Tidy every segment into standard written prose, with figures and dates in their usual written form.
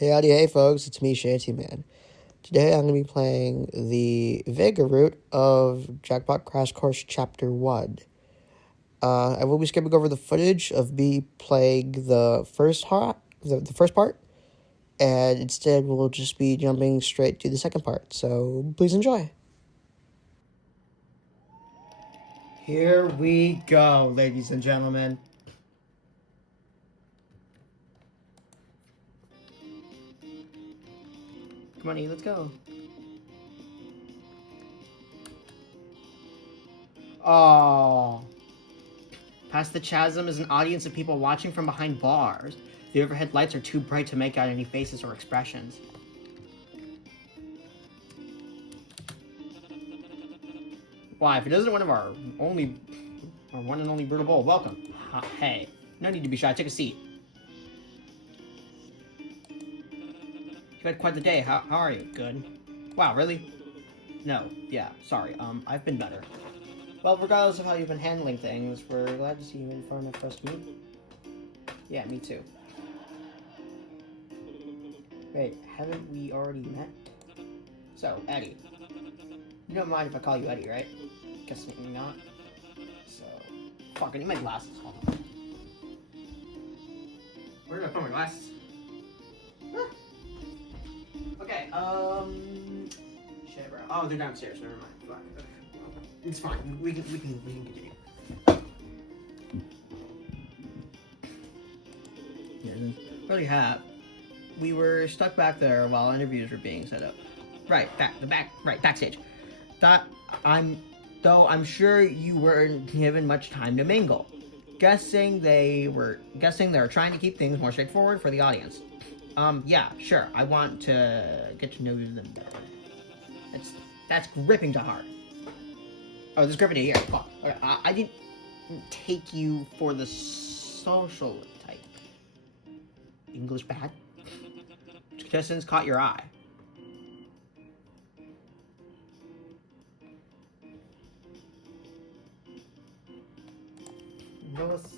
Howdy, hey folks, it's me, Shanty Man. Today I'm going to be playing the Vega route of Jackpot Crash Course Chapter 1. I will be skipping over the footage of me playing the first part, and instead we'll just be jumping straight to the second part, so please enjoy. Here we go, ladies and gentlemen. Come on, E, let's go. Oh. Past the chasm is an audience of people watching from behind bars. The overhead lights are too bright to make out any faces or expressions. Why, if it isn't one of our one and only Brutal Bowl, welcome. Hey, no need to be shy, take a seat. You've had quite the day, how are you? Good. Wow, really? No, yeah, sorry, I've been better. Well, regardless of how you've been handling things, we're glad to see you in front of us to meet. Yeah, me too. Wait, haven't we already met? So, Eddie. You don't mind if I call you Eddie, right? Guessing not. So, fuck, I need my glasses. Hold on. Where did I put my glasses? Huh. Okay, shit, bro. Oh, they're downstairs, never mind. Fuck. Okay. It's fine. We can continue. Yeah, really have. We were stuck back there while interviews were being set up. Right, backstage. Though I'm sure you weren't given much time to mingle. Guessing they were trying to keep things more straightforward for the audience. Yeah, sure. I want to get to know them better. That's gripping to heart. Oh, there's gripping to here. Fuck. Okay, I didn't take you for the social type. English bad? Which contestants caught your eye? What's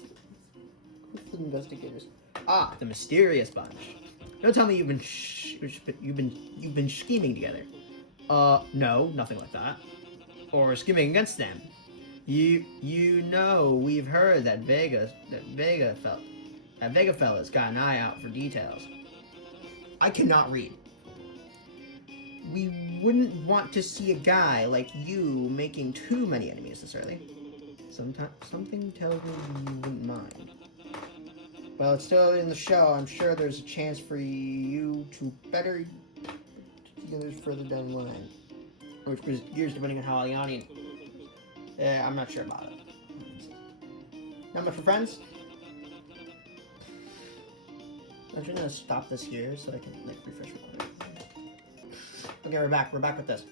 the investigators? Ah, the mysterious bunch. Don't tell me you've been scheming together. No, nothing like that. Or scheming against them. You know, we've heard that Vega fella's got an eye out for details. I cannot read. We wouldn't want to see a guy like you making too many enemies necessarily. Something tells me you wouldn't mind. Well, it's still early in the show. I'm sure there's a chance for you to better together further down the line. Which was years depending on how the audience. I'm not sure about it. Not much for friends? I'm just gonna stop this here so I can refresh recording. Okay, we're back with this.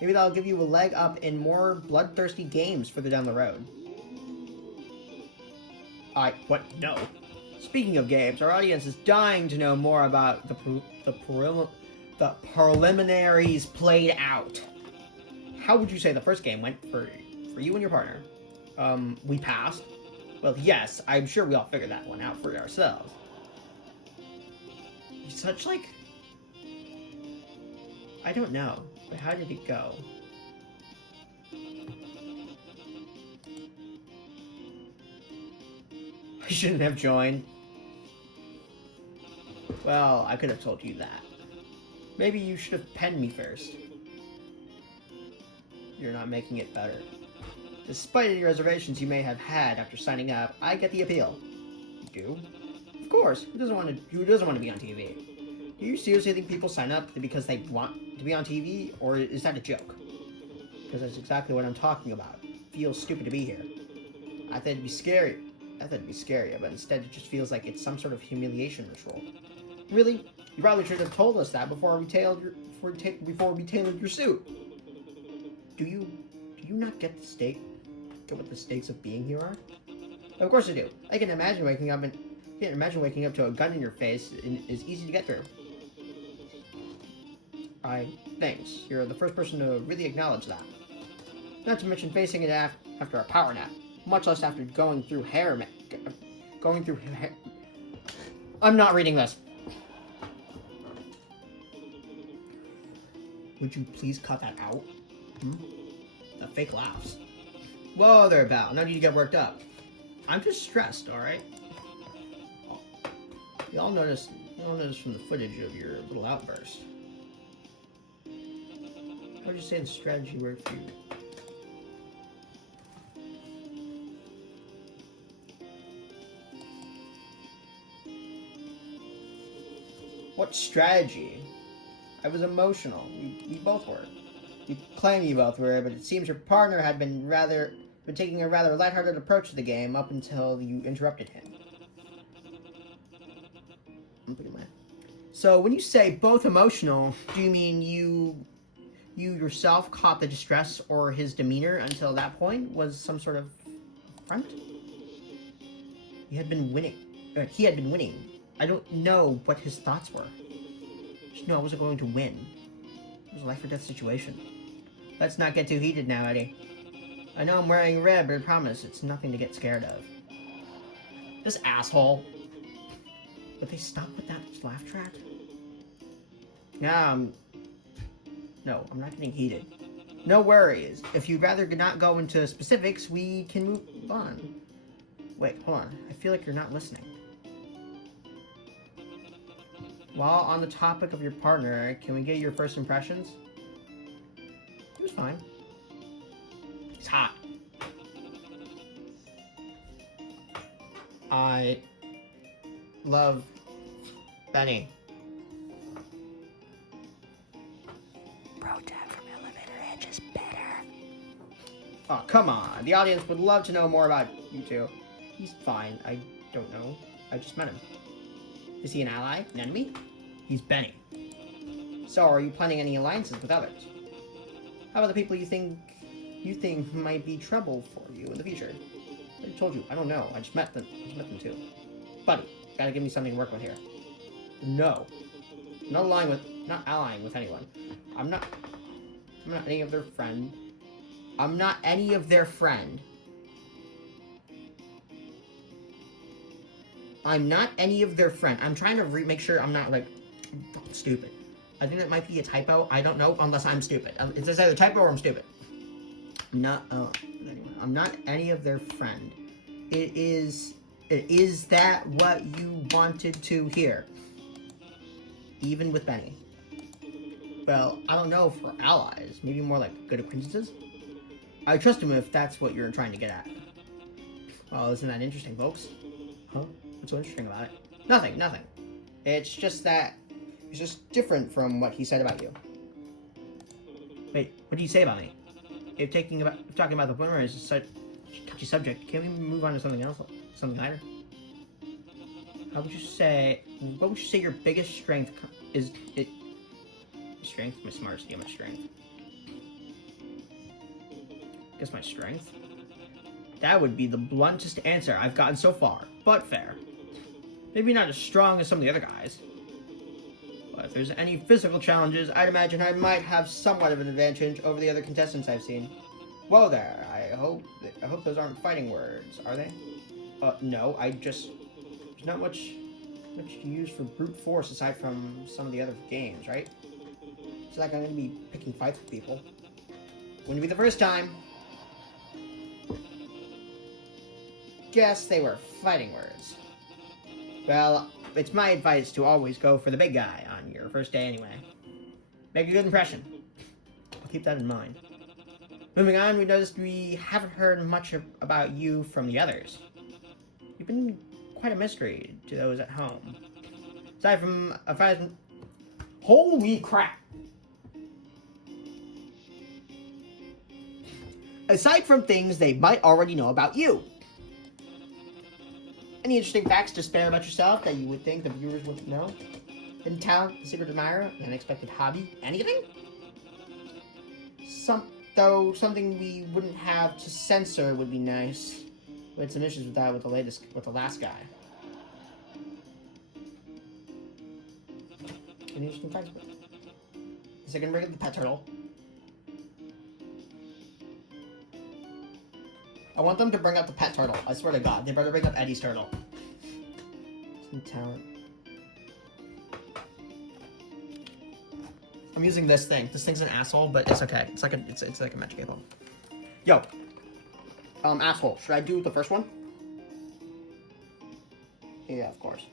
Maybe that'll give you a leg up in more bloodthirsty games further down the road. What? No. Speaking of games, our audience is dying to know more about the preliminaries played out. How would you say the first game went for you and your partner? We passed. Well, yes, I'm sure we all figured that one out for ourselves. You're such I don't know, but how did it go? I shouldn't have joined. Well, I could have told you that. Maybe you should have penned me first. You're not making it better. Despite any reservations you may have had after signing up, I get the appeal. You do? Of course. Who doesn't want to be on TV? Do you seriously think people sign up because they want to be on TV, or is that a joke? Because that's exactly what I'm talking about. It feels stupid to be here. I thought it'd be scary. But instead it just feels like it's some sort of humiliation ritual. Really? You probably should have told us that before we tailored your suit. Do you not get what the stakes of being here are? Of course I do. I can imagine waking up to a gun in your face is easy to get through. Thanks. You're the first person to really acknowledge that. Not to mention facing it after a power nap, much less after going through hair. I'm not reading this. Would you please cut that out? The fake laughs. Whoa there, Val. No need to get worked up. I'm just stressed, alright? Y'all noticed from the footage of your little outburst. How would you say the strategy worked for you? What strategy? I was emotional. You both were. You claim you both were, but it seems your partner had been taking a rather lighthearted approach to the game up until you interrupted him. So when you say both emotional, do you mean you yourself caught the distress or his demeanor until that point was some sort of front? He had been winning. I don't know what his thoughts were. Just know I wasn't going to win. It was a life or death situation. Let's not get too heated now, Eddie. I know I'm wearing red, but I promise it's nothing to get scared of. This asshole. Would they stop with that laugh track? No, I'm not getting heated. No worries. If you'd rather not go into specifics, we can move on. Wait, hold on. I feel like you're not listening. While on the topic of your partner, can we get your first impressions? He was fine. He's hot. I love Benny. Project from Elevator Edge is better. Oh, come on. The audience would love to know more about you two. He's fine. I don't know. I just met him. Is he an ally? An enemy? He's Benny. So, are you planning any alliances with others? How about the people you think might be trouble for you in the future? I already told you. I don't know. I just met them too. Buddy, gotta give me something to work with here. No. I'm not allying with anyone. I'm not any of their friend. I'm not any of their friend. I'm not any of their friend. I'm trying to make sure I'm not, like, stupid. I think that might be a typo. I don't know, unless I'm stupid. It's either typo or I'm stupid. I'm not any of their friend. Is that what you wanted to hear? Even with Benny. Well, I don't know if we're allies. Maybe more like good acquaintances? I trust him if that's what you're trying to get at. Well, isn't that interesting, folks? Huh? What's so interesting about it? Nothing. It's just different from what he said about you. Wait, what did he say about me? If talking about the winner is such a touchy subject, can't we move on to something else? Something lighter? What would you say your biggest strength is? Strength? My smartest, yeah, my strength. I guess my strength? That would be the bluntest answer I've gotten so far, but fair. Maybe not as strong as some of the other guys. But if there's any physical challenges, I'd imagine I might have somewhat of an advantage over the other contestants I've seen. Whoa there, I hope those aren't fighting words, are they? No, there's not much to use for brute force aside from some of the other games, right? It's like I'm gonna be picking fights with people. Wouldn't be the first time. Guess they were fighting words. Well, it's my advice to always go for the big guy on your first day anyway. Make a good impression. I'll keep that in mind. Moving on, we noticed we haven't heard much about you from the others. You've been quite a mystery to those at home. Aside from holy crap! Aside from things they might already know about you. Any interesting facts to spare about yourself that you would think the viewers wouldn't know? Hidden talent, a secret admirer, an unexpected hobby, anything? Something we wouldn't have to censor would be nice. We had some issues with that with the last guy. Any interesting facts? Is it gonna bring up the pet turtle? I want them to bring up the pet turtle. I swear to God, they better bring up Eddie's turtle. Some talent. I'm using this thing. This thing's an asshole, but it's okay. It's like a magic cable. Yo. Asshole. Should I do the first one? Yeah, of course.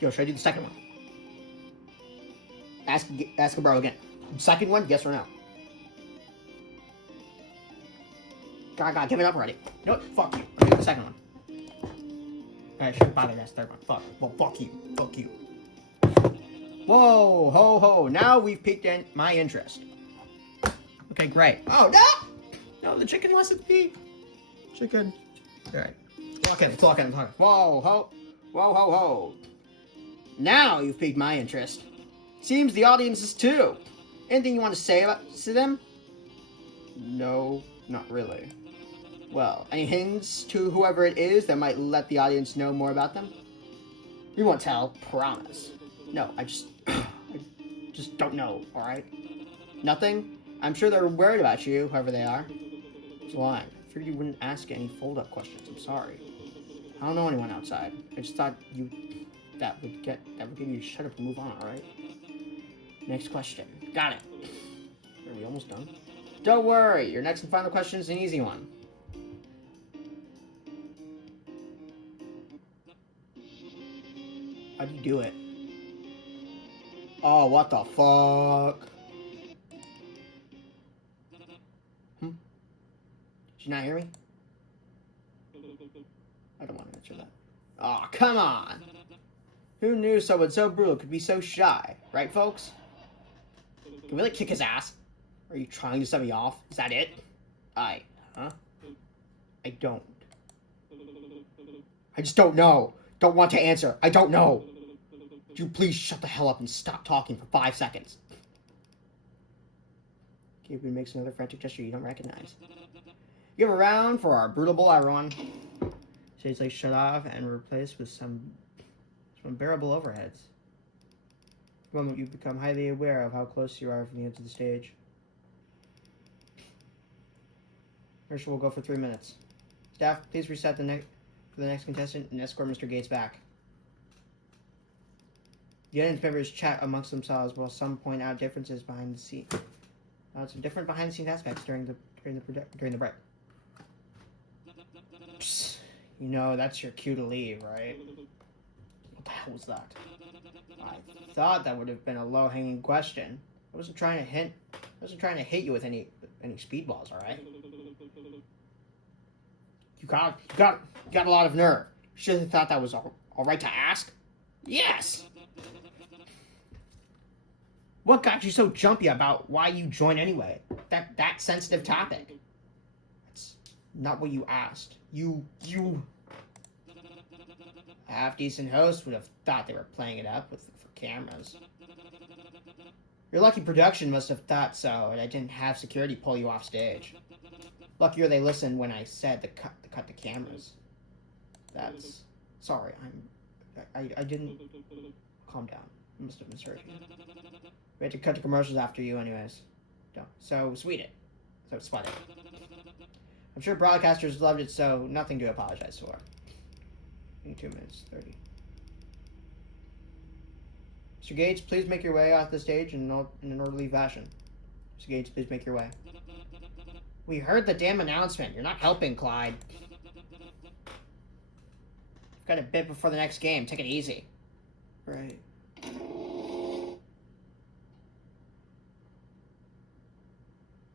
Yo, should I do the second one? Ask a bro again. Second one, yes or no? God, give it up already. No, fuck you. I'll do the second one. I shouldn't bother that third one. Fuck. Well, fuck you. Fuck you. Whoa, ho, ho. Now we've piqued my interest. Okay, great. Oh, no! No, the chicken wants to pee. Chicken. Alright. Walk in. Whoa, ho. Whoa, ho, ho. Now you've piqued my interest. Seems the audience is too. Anything you want to say to them? No, not really. Well, any hints to whoever it is that might let the audience know more about them? We won't tell, promise. No, I just don't know, alright? Nothing? I'm sure they're worried about you, whoever they are. It's lying. I figured you wouldn't ask any fold-up questions, I'm sorry. I don't know anyone outside. I just thought that would get you to shut up and move on, alright? Next question. Got it. Are we almost done? Don't worry, your next and final question is an easy one. How'd you do it? Oh, what the fuck? Did you not hear me? I don't want to answer that. Oh, come on! Who knew someone so brutal could be so shy? Right, folks? Can we, like, kick his ass? Are you trying to set me off? Is that it? Huh? I don't. I just don't know. Don't want to answer. I don't know. Would you please shut the hell up and stop talking for 5 seconds? Cupid makes another frantic gesture you don't recognize. Give a round for our brutal bull, everyone. Stage lights shut off and replaced with some unbearable overheads. The moment you become highly aware of how close you are from the edge of the stage. Rehearsal will go for 3 minutes. Staff, please reset for the next contestant and escort Mr. Gates back. The audience members chat amongst themselves while some point out differences behind the scene. Some different behind-the-scenes aspects during the break. Psst. You know, that's your cue to leave, right? What the hell was that? I thought that would have been a low-hanging question. I wasn't trying to hit you with any speedballs, all right? You got a lot of nerve. You should have thought that was all right to ask. Yes. What got you so jumpy about why you joined anyway? That sensitive topic. That's not what you asked. You. A half-decent host would have thought they were playing it up for cameras. Your lucky production must have thought so, and I didn't have security pull you off stage. Luckier they listened when I said to cut the cameras. That's... Sorry, I didn't... Calm down. I must have misheard you. We had to cut the commercials after you anyways. So sweet it. So spot it. I'm sure broadcasters loved it, so nothing to apologize for. In 2 minutes, 30. Mr. Gates, please make your way off the stage in an orderly fashion. Mr. Gates, please make your way. We heard the damn announcement. You're not helping, Clyde. I've got a bit before the next game. Take it easy. Right.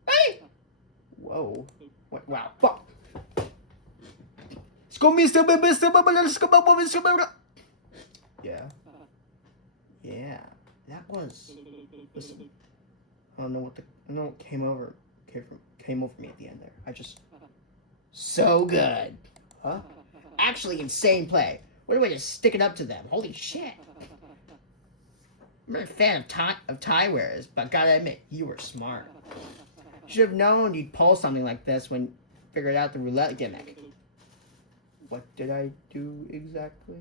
Hey! Whoa. What? Wow. Fuck. Yeah. Yeah. That was... Listen. I don't know what came over me at the end there. I just... So good. Huh? Actually insane play. What a way to stick it up to them. Holy shit. I'm not a fan of tie wearers, but gotta admit, you were smart. Should have known you'd pull something like this when you figured out the roulette gimmick. What did I do exactly?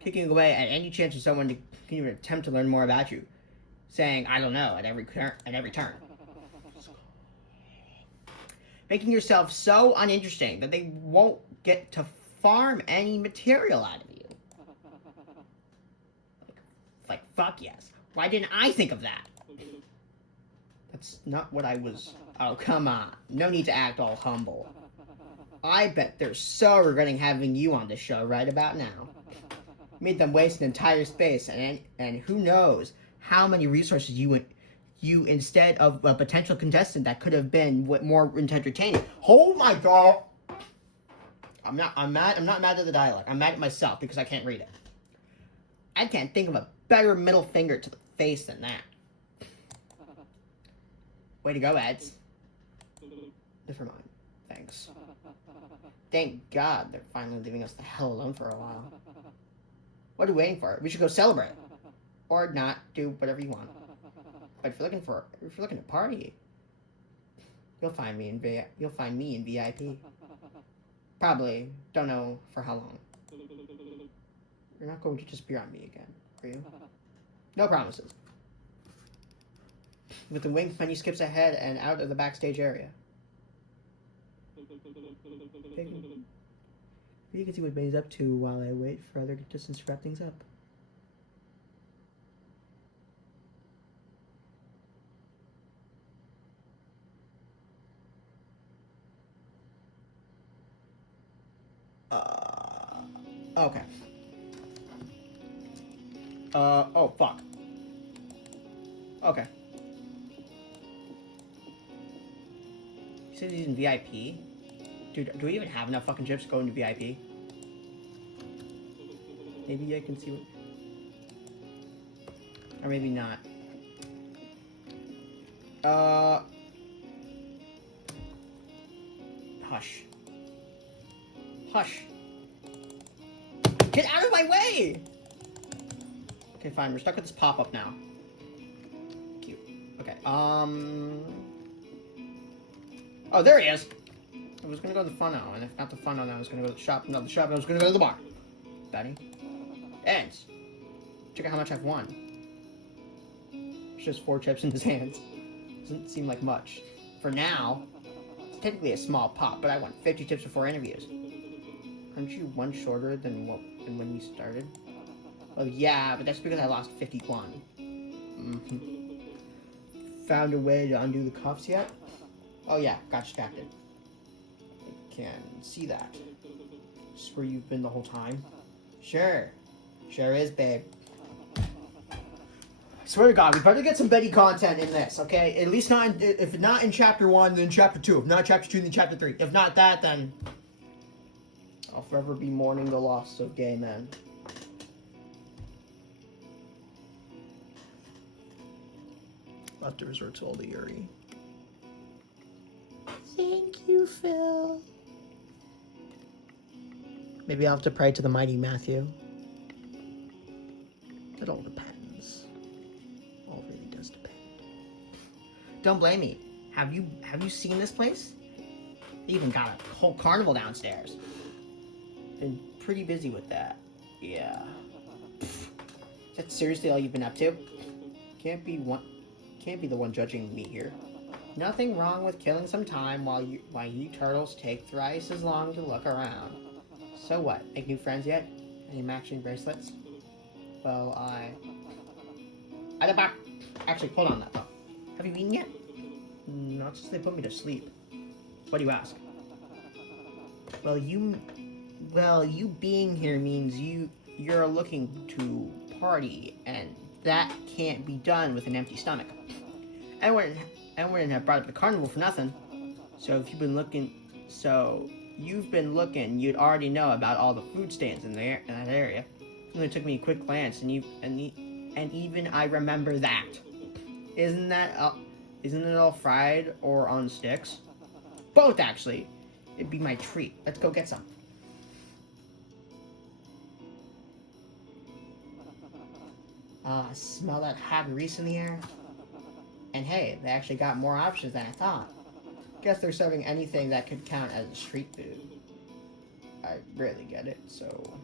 Kicking away at any chance of someone to continue to attempt to learn more about you. Saying, I don't know, at every turn. Making yourself so uninteresting that they won't get to farm any material out of you. Like Fuck yes. Why didn't I think of that? That's not what I was... Oh, come on. No need to act all humble. I bet they're so regretting having you on the show right about now. Made them waste an entire space, and who knows how many resources you instead of a potential contestant that could have been more entertaining. Oh my god! I'm not mad at the dialogue. I'm mad at myself because I can't read it. I can't think of a better middle finger to the face than that. Way to go, Eds. Never mind. Thanks. Thank God they're finally leaving us the hell alone for a while. What are we waiting for? We should go celebrate. Or not. Do whatever you want. But if you're looking to party, you'll find me in VIP. Probably. Don't know for how long. You're not going to disappear on me again, are you? No promises. With the wink, Penny skips ahead and out of the backstage area. You can see what Benny's up to while I wait for other contestants to wrap things up. Okay. Oh, fuck. Okay. He says he's in VIP? Dude, do we even have enough fucking chips to go into VIP? Maybe I can see what... Or maybe not. Hush. Hush. Get out of my way! Okay, fine. We're stuck with this pop-up now. Cute. Okay, Oh, there he is! I was gonna go to the Funno, and if not the Funno, then I was gonna go to the shop. No, the shop, I was gonna go to the bar. Betty. Ends. Check out how much I've won. It's just 4 chips in his hands. Doesn't seem like much. For now, it's technically a small pop, but I won 50 chips before interviews. Aren't you one shorter than when we started? Oh yeah, but that's because I lost 51. Found a way to undo the cuffs yet? Oh yeah, got distracted. I can see that. Is this where you've been the whole time? Sure. Sure is, babe. I swear to God, we better get some Betty content in this, okay? At least not if not in chapter 1, then chapter 2. If not chapter 2, then chapter 3. If not that, then I'll forever be mourning the loss of gay men. I'll have to resort to all the Yuri. Thank you, Phil. Maybe I'll have to pray to the mighty Matthew. It all depends. All really does depend. Don't blame me. Have you seen this place? They even got a whole carnival downstairs. Been pretty busy with that. Yeah. Is that seriously all you've been up to? Can't be the one judging me here. Nothing wrong with killing some time while you turtles take thrice as long to look around. So what? Make new friends yet? Any matching bracelets? Well, actually, hold on that though. Have you eaten yet? Not since they put me to sleep. What do you ask? Well, you being here means you're looking to party, and that can't be done with an empty stomach. I wouldn't have brought up the carnival for nothing. So you've been looking, you'd already know about all the food stands in that area. It only took me a quick glance, and even I remember that. Isn't it all fried or on sticks? Both, actually. It'd be my treat. Let's go get some. Smell that hot grease in the air? And hey, they actually got more options than I thought. Guess they're serving anything that could count as street food. I rarely get it, so...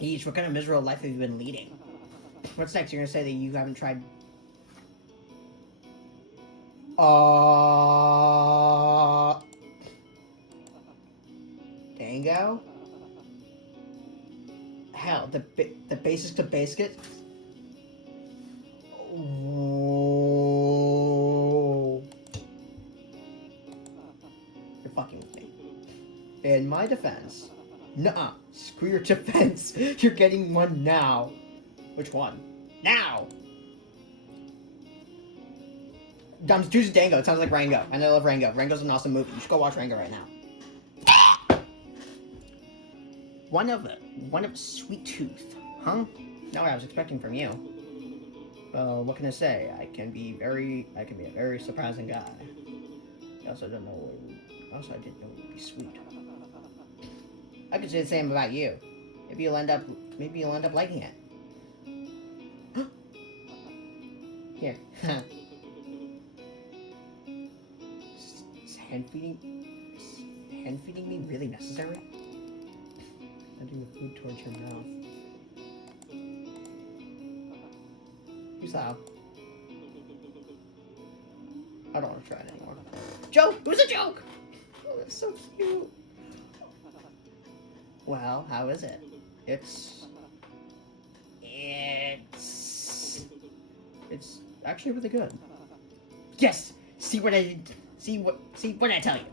Eesh, what kind of miserable life have you been leading? What's next? You're gonna say that you haven't tried... Dango? Hell, the basics to biscuits? Whoa. You're fucking with me. In my defense, nuh-uh. Screw your defense. You're getting one now. Which one? Now! I'm choosing Dango. It sounds like Rango. And I love Rango. Rango's an awesome movie. You should go watch Rango right now. One of Sweet Tooth. Huh? Not what I was expecting from you. Well, what can I say? I can be a very surprising guy. I also didn't know you'd be sweet. I could say the same about you. Maybe you'll end up liking it. Here. Is hand feeding me really necessary? Sending the food towards your mouth. Who's that? I don't want to try it anymore. Joke! It was a joke! Oh, that's so cute. Well, how is it? It's actually really good. Yes! See what I tell you?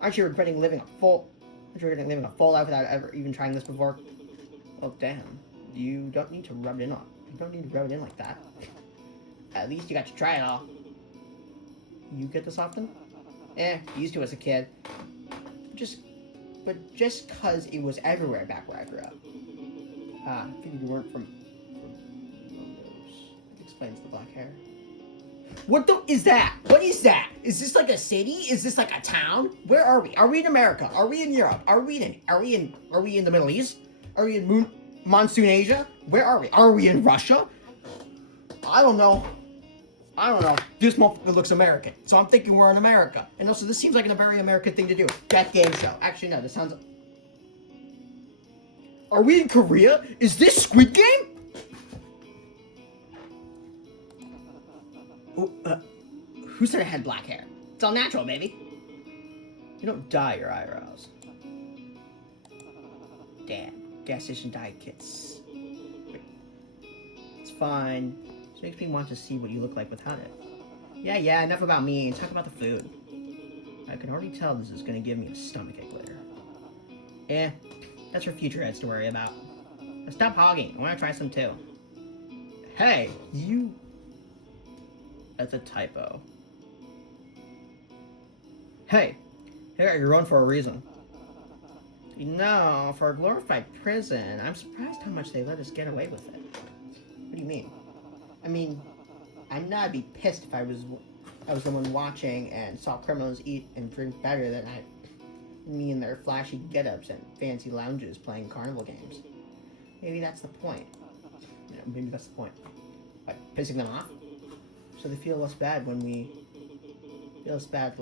Aren't you regretting living a full life without ever even trying this before? Well, damn. You don't need to rub it in like that. At least you got to try it all. You get this often? Used to as a kid. But just cause it was everywhere back where I grew up. I figured you weren't from those. It explains the black hair. What is that? What is that? Is this like a city? Is this like a town? Where are we? Are we in America? Are we in Europe? Are we in the Middle East? Are we in Monsoon Asia? Where are we? Are we in Russia? I don't know. This motherfucker looks American, so I'm thinking we're in America. And also, this seems like a very American thing to do. That game show. Actually, no, this sounds... Are we in Korea? Is this Squid Game? Who said I had black hair? It's all natural, baby. You don't dye your eyebrows. Damn. Gas station dye kits. It's fine. It makes me want to see what you look like without it. Yeah, enough about me. Talk about the food. I can already tell this is gonna give me a stomachache later. That's for future heads to worry about. But stop hogging. I wanna try some too. Hey, you... That's a typo. Hey, you're on for a reason. No, for a glorified prison, I'm surprised how much they let us get away with it. What do you mean? I mean, I know I'd be pissed if I was the one watching and saw criminals eat and drink better than me in their flashy get-ups and fancy lounges playing carnival games. Maybe that's the point. Maybe that's the point. Like, pissing them off? So they feel less bad when we... Feel less bad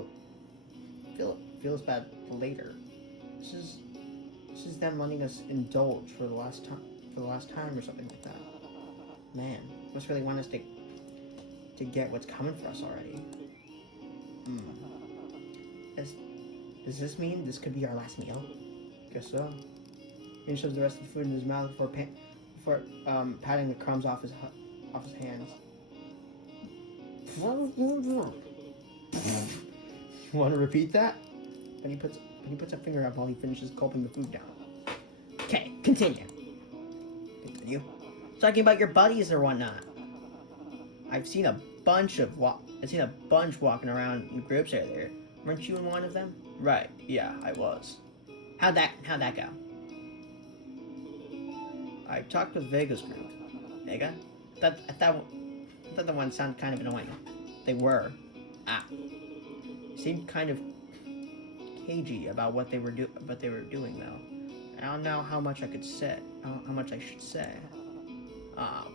later. This is them letting us indulge for the last time or something like that. Man, must really want us to get what's coming for us already. Does this mean this could be our last meal? Guess so. He shoves the rest of the food in his mouth before patting the crumbs off his hands. You want to repeat that? And he puts a finger up while he finishes gulping the food down. Okay, continue. Talking about your buddies or whatnot. I've seen a bunch walking around in groups earlier. Weren't you in one of them? Right. Yeah, I was. How'd that go? I talked with Vega's group. Vega? I thought the one sounded kind of annoying. They were. Seemed kind of cagey about what they were doing though. I don't know how much I should say.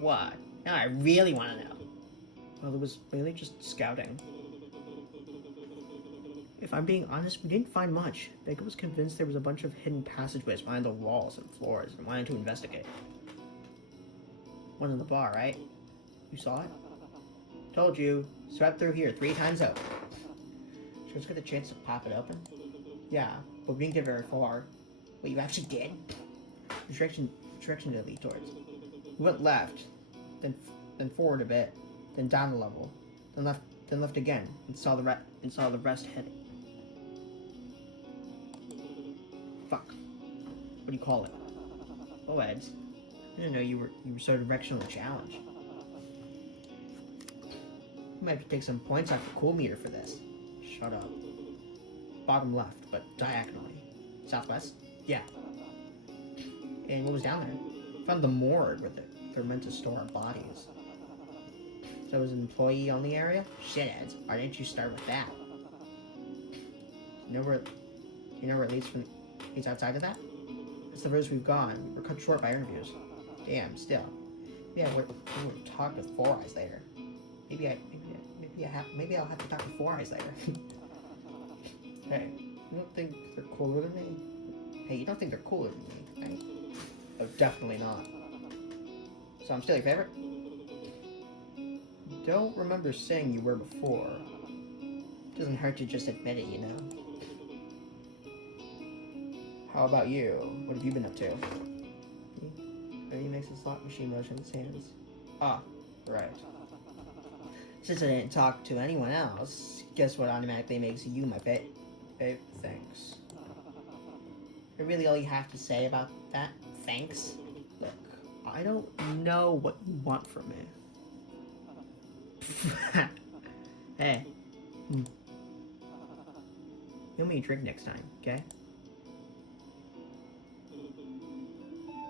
What? Now I really want to know. Well, it was really just scouting. If I'm being honest, we didn't find much. Vega was convinced there was a bunch of hidden passageways behind the walls and floors and wanted to investigate. One in the bar, right? You saw it? Told you. Swept through here 3 times over. Sure let's get the chance to pop it open? Yeah, but we didn't get very far. Wait, you actually did? Which direction did it lead towards? We went left, then forward a bit, then down a level, then left again, and saw the rest heading. Fuck. What do you call it? Oh, Eds. I didn't know you were so directionally challenged. You might have to take some points off the cool meter for this. Shut up. Bottom left, but diagonally. Southwest? Yeah. And what was down there? Found the morgue where they're meant to store our bodies. So it was an employee-only area? Shit, Eds. Why didn't you start with that? You know where it leads outside of that? It's the roads we've gone. We're cut short by interviews. Damn, still. Yeah, we'll talk with Four Eyes later. Maybe I'll have to talk to Four Eyes later. Hey, you don't think they're cooler than me? Hey, you don't think they're cooler than me, right? Oh, definitely not. So I'm still your favorite? Don't remember saying you were before. Doesn't hurt to just admit it, you know? How about you? What have you been up to? He makes a slot machine motion with his hands. Ah, right. Since I didn't talk to anyone else, guess what automatically makes you my babe? Thanks. Is really all you have to say about that? Thanks? Look, I don't know what you want from me. Hey. You'll make me a drink next time, okay?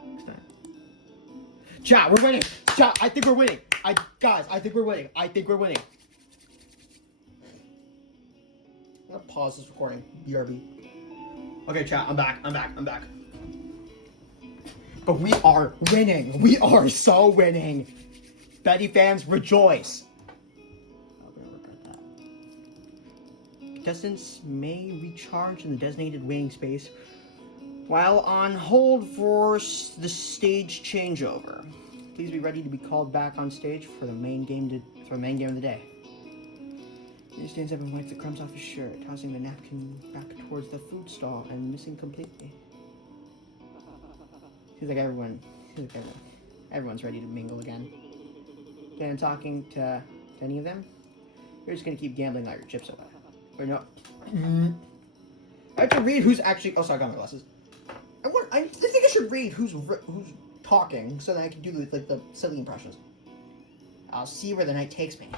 Next time. Chat, we're winning! Chat, I think we're winning! Guys, I think we're winning. I think we're winning. I'm gonna pause this recording. BRB. Okay, chat, I'm back. But we are winning. We are so winning. Betty fans, rejoice. I'm gonna regret that. Contestants may recharge in the designated waiting space while on hold for the stage changeover. Please be ready to be called back on stage for the main game of the day. He stands up and wipes the crumbs off his shirt, tossing the napkin back towards the food stall and missing completely. Seems like everyone's ready to mingle again. Then talking to any of them, you're just gonna keep gambling out your chips away. Or no. I have to read who's actually. Oh, sorry, I got my glasses. I think I should read who's talking so that I can do the silly impressions. I'll see where the night takes me.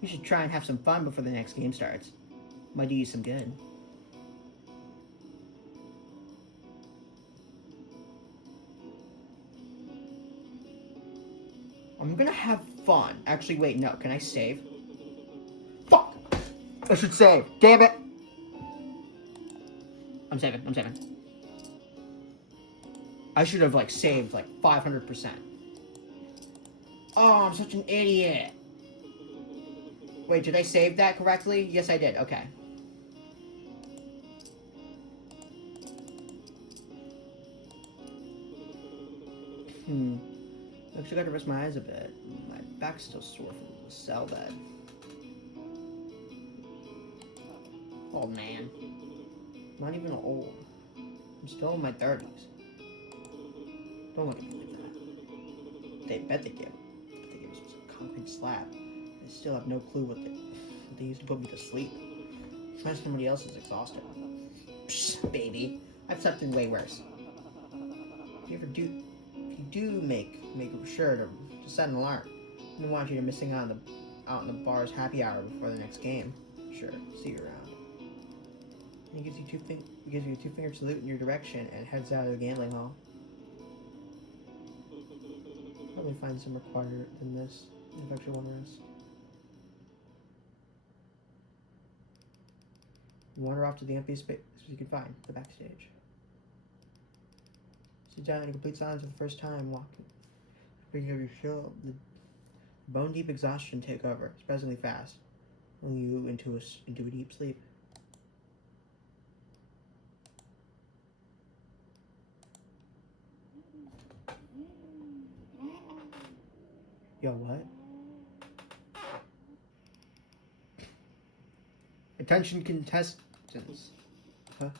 We should try and have some fun before the next game starts. Might do you some good. I'm gonna have fun. Actually, wait, no. Can I save? Fuck! I should save. Damn it! I'm saving. I should have, saved, 500%. Oh, I'm such an idiot. Wait, did I save that correctly? Yes, I did. Okay. Actually, gotta rest my eyes a bit. My back's still sore from the cell bed. Old man. Not even old. I'm still in my 30s. Don't look at me like that. They bet they give. But they give us a concrete slab. They still have no clue what they used to put me to sleep. Try somebody else is exhausted. Psst, baby. I've slept in way worse. If you do make sure to set an alarm. I don't want you to missing out in the bar's happy hour before the next game. Sure, see you around. And he gives you a two-finger salute in your direction and heads out of the gambling hall. Probably find somewhere quieter than this if I actually want to rest. You wander off to the emptiest space you can find, the backstage. Sit down in complete silence for the first time, walking. Beginning of your show, the bone-deep exhaustion take over, surprisingly fast, lulling you into a deep sleep. Yo, what? Attention contestants. Huh?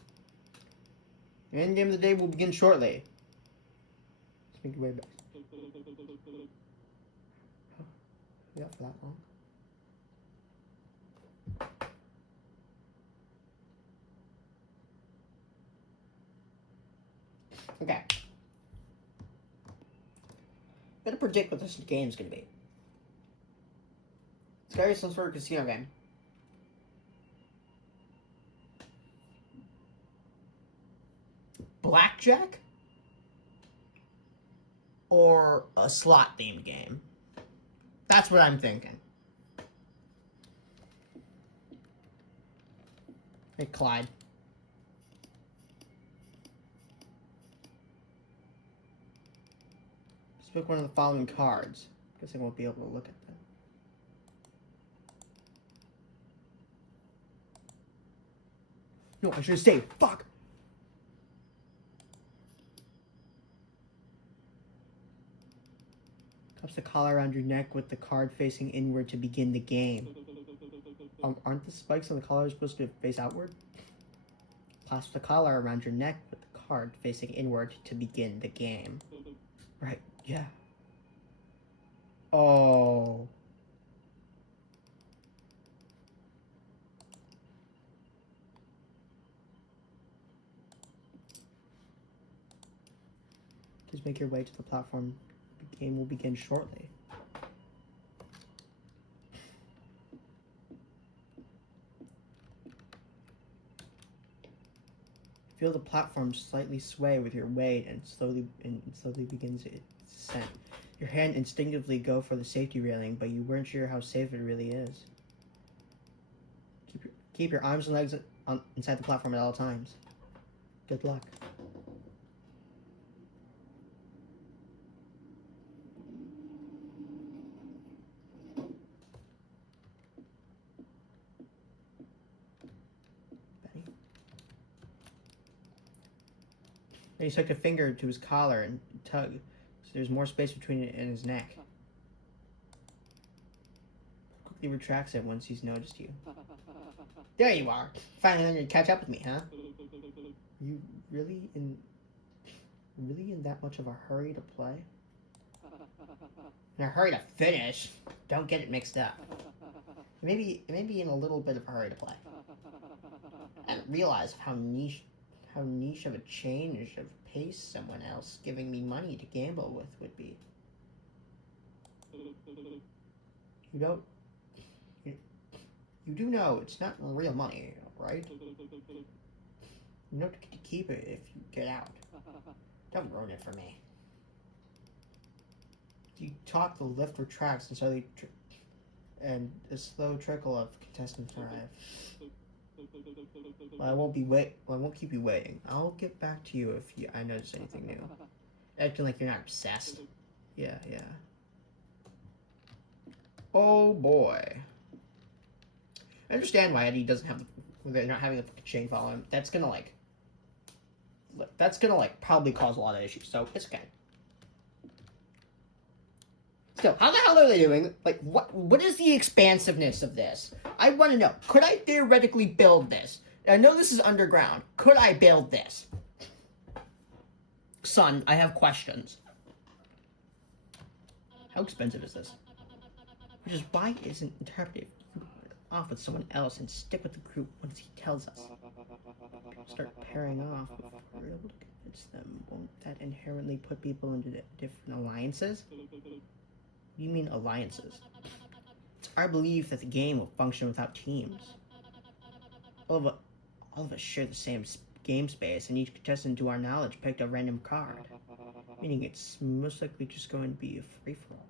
The end game of the day will begin shortly. Let's make your way back. Huh? Be up for that long. Okay. I'm gonna predict what this game's gonna be. It's gotta be some sort of casino game. Blackjack? Or a slot themed game? That's what I'm thinking. Hey, Clyde. Just pick one of the following cards. Guess I won't be able to look at them. No, I should have stayed. Fuck! Cups the collar around your neck with the card facing inward to begin the game. Aren't the spikes on the collar supposed to face outward? Clasp the collar around your neck with the card facing inward to begin the game. Right, yeah. Oh. Just make your way to the platform. The game will begin shortly. Feel the platform slightly sway with your weight and slowly begins its descent. Your hand instinctively go for the safety railing, but you weren't sure how safe it really is. Keep your arms and legs inside the platform at all times. Good luck. Then he stuck a finger to his collar and tug, so there's more space between it and his neck. Quickly retracts it once he's noticed you. There you are! Finally learned to catch up with me, huh? You really in that much of a hurry to play? In a hurry to finish? Don't get it mixed up. Maybe in a little bit of a hurry to play. I didn't realize how niche of a change of pace someone else giving me money to gamble with would be. You do know it's not real money, right? You know to keep it if you get out. Don't ruin it for me. You talk, the lift retracts and a slow trickle of contestants arrive. Well, I won't keep you waiting. I'll get back to you if I notice anything new. Acting like you're not obsessed. Yeah. Oh boy. I understand why Eddie doesn't have they're not having a chain follow him. That's gonna probably cause a lot of issues. So it's okay. Still, how the hell are they doing? Like, what is the expansiveness of this? I want to know. Could I theoretically build this? I know this is underground. Could I build this? Son, I have questions. How expensive is this? Which is why it isn't interpretive. Off with someone else and stick with the group once he tells us. Start pairing off before we're able to convince them. Won't that inherently put people into different alliances? You mean alliances? It's our belief that the game will function without teams. All of us share the same game space, and each contestant, to our knowledge, picked a random card. Meaning it's most likely just going to be a free-for-all.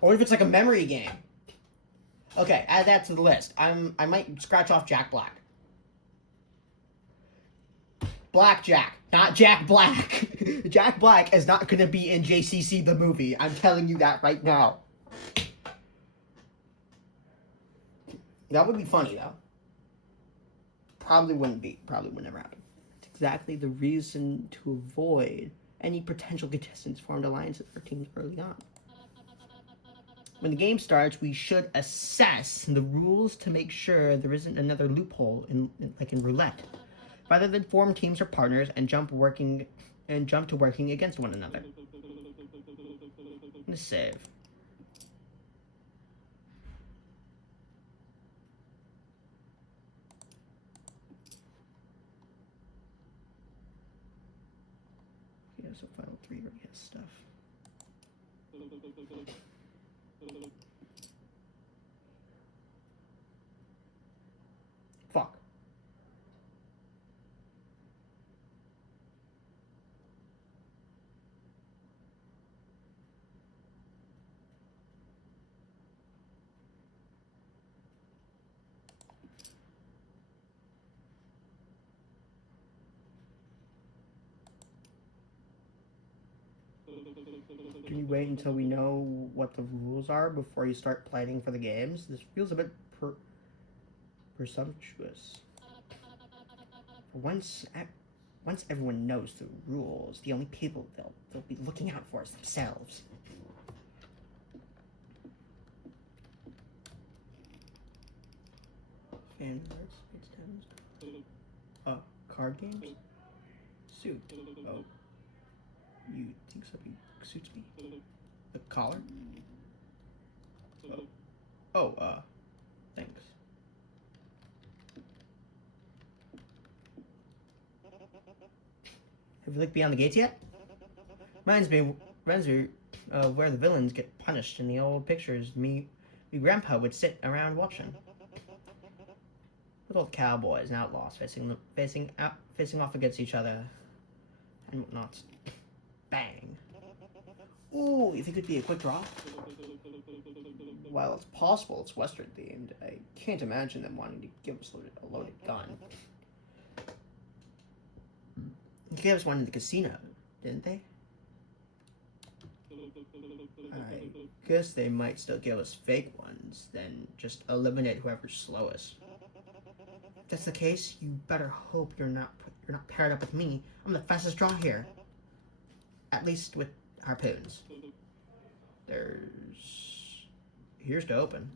Or if it's like a memory game. Okay, add that to the list. I might scratch off Jack Black. Blackjack, not Jack Black. Jack Black is not going to be in JCC the movie. I'm telling you that right now. That would be funny, though. Probably wouldn't ever happen. It's exactly the reason to avoid any potential contestants formed alliances or teams early on. When the game starts, we should assess the rules to make sure there isn't another loophole like in roulette, rather than form teams or partners and jump to working against one another. I'm gonna save. Battle 3 already has stuff. Fuck. Can you wait until we know what the rules are before you start planning for the games? This feels a bit presumptuous. Once everyone knows the rules, the only people they'll be looking out for is themselves. Fan arts, card games? Suit. Oh. You think something suits me? The collar? Thanks. Have you looked beyond the gates yet? Reminds me of where the villains get punished in the old pictures me grandpa would sit around watching. With old cowboys and outlaws facing off against each other and whatnot. Bang. Ooh, you think it'd be a quick draw? While it's possible it's Western themed, I can't imagine them wanting to give us a loaded gun. They gave us one in the casino, didn't they? I guess they might still give us fake ones, then just eliminate whoever's slowest. If that's the case, you better hope you're not paired up with me. I'm the fastest draw here. At least with harpoons. Here's to open.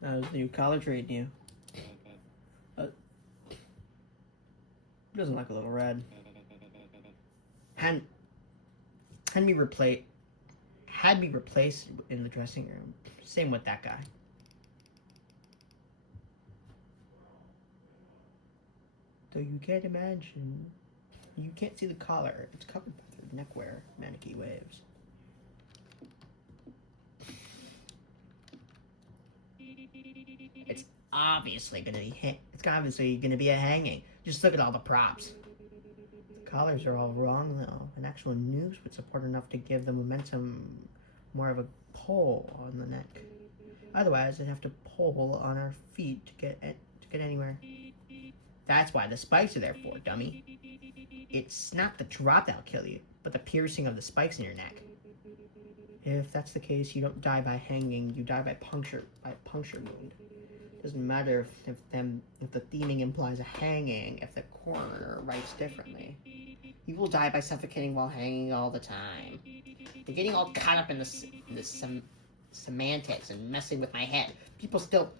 That was the new college raid new. Doesn't like a little red. Had me replaced in the dressing room. Same with that guy. Though you can't imagine, you can't see the collar. It's covered by the neckwear, mannequin waves. It's obviously gonna be a hanging. Just look at all the props. The collars are all wrong though. An actual noose would support enough to give the momentum more of a pull on the neck. Otherwise, I'd have to pull on our feet to get anywhere. That's why the spikes are there for, dummy. It's not the drop that'll kill you, but the piercing of the spikes in your neck. If that's the case, you don't die by hanging, you die by puncture wound. Doesn't matter if the theming implies a hanging, if the coroner writes differently. You will die by suffocating while hanging all the time. You're getting all caught up in this semantics and messing with my head. People still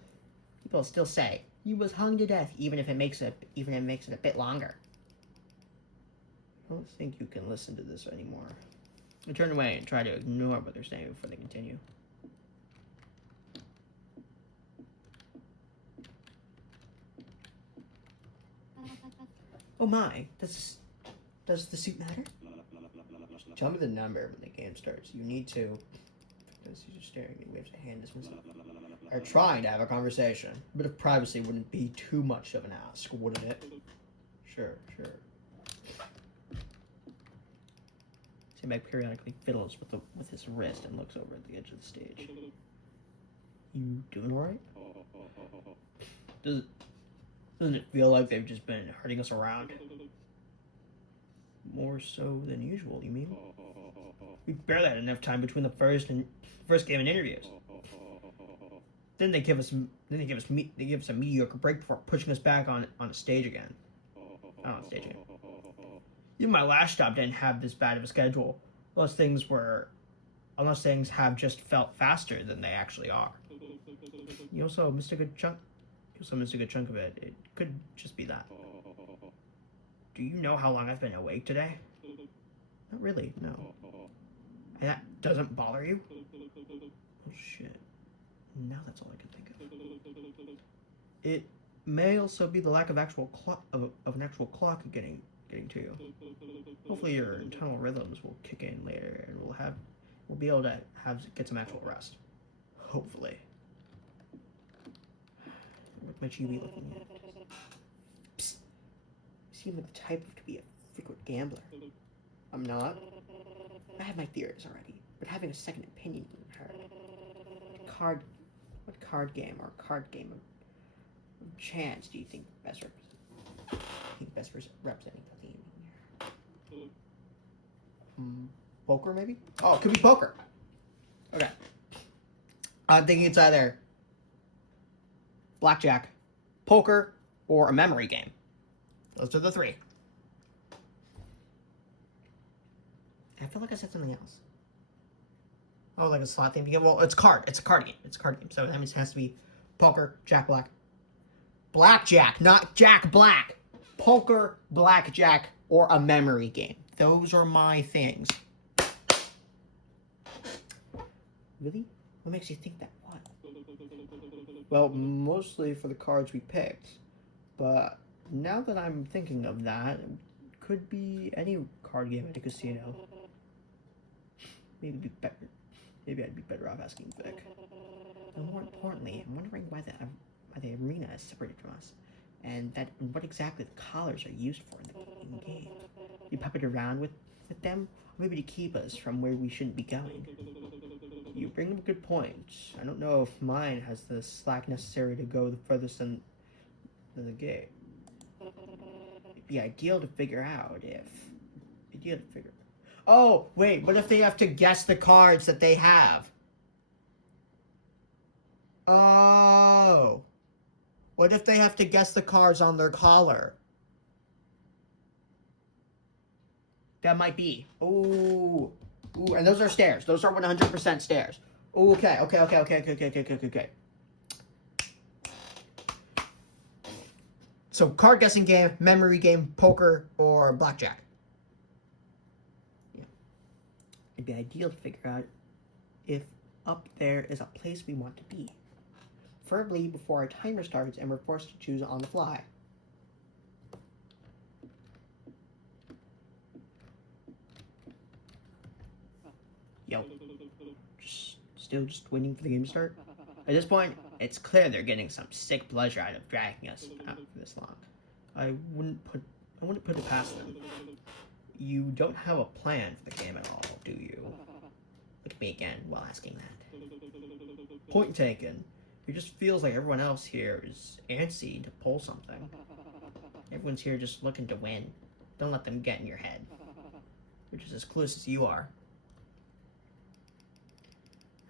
say you was hung to death, even if it makes it a bit longer. I don't think you can listen to this anymore. I turn away and try to ignore what they're saying before they continue. Oh my, does the suit matter? Tell me the number when the game starts. You need to. Because he's just staring at me, waves a hand dismissal. Are trying to have a conversation. A bit of privacy wouldn't be too much of an ask, wouldn't it? Sure. Sam periodically fiddles with his wrist and looks over at the edge of the stage. You doing alright? Doesn't it feel like they've just been herding us around? More so than usual, you mean? We barely had enough time between the first game and interviews. Then they give us a mediocre break before pushing us back on a stage again. Even my last job didn't have this bad of a schedule, unless things have just felt faster than they actually are. You also missed a good chunk of it. It could just be that. Do you know how long I've been awake today? Not really, no. And that doesn't bother you? Oh shit. Now that's all I can think of. may also be the lack of actual clock of an actual clock getting to you. Hopefully your internal rhythms will kick in later and we'll be able to get some actual rest. Hopefully. What might you be looking at? Psst. You seem like the type to be a frequent gambler. I'm not. I have my theories already, but having a second opinion wouldn't hurt. What card game of chance do you think best representing the theme here? Poker, maybe? Oh, it could be poker. Okay. I'm thinking it's either blackjack, poker, or a memory game. Those are the three. I feel like I said something else. Oh, like a slot thing. Well, it's a card game. So that means it has to be poker, Jack Black. Blackjack, not Jack Black. Poker, blackjack, or a memory game. Those are my things. Really? What makes you think that? What? Well, mostly for the cards we picked. But now that I'm thinking of that, it could be any card game at a casino. Maybe I'd be better off asking Vic. And more importantly, I'm wondering why the arena is separated from us, and what exactly the collars are used for in the game. You puppet around with them, or maybe to keep us from where we shouldn't be going. You bring up a good point. I don't know if mine has the slack necessary to go the furthest than the gate. It'd be ideal to figure out Oh, wait, what if they have to guess the cards that they have? Oh. What if they have to guess the cards on their collar? That might be. Ooh, and those are stairs. Those are 100% stairs. Okay. So, card guessing game, memory game, poker, or blackjack. Yeah. It'd be ideal to figure out if up there is a place we want to be. Preferably before our timer starts and we're forced to choose on the fly. Yo. Just waiting for the game to start? At this point, it's clear they're getting some sick pleasure out of dragging us out for this long. I wouldn't put it past them. You don't have a plan for the game at all, do you? Look at me again while asking that. Point taken. It just feels like everyone else here is antsy to pull something. Everyone's here just looking to win. Don't let them get in your head. You're just as clueless as you are.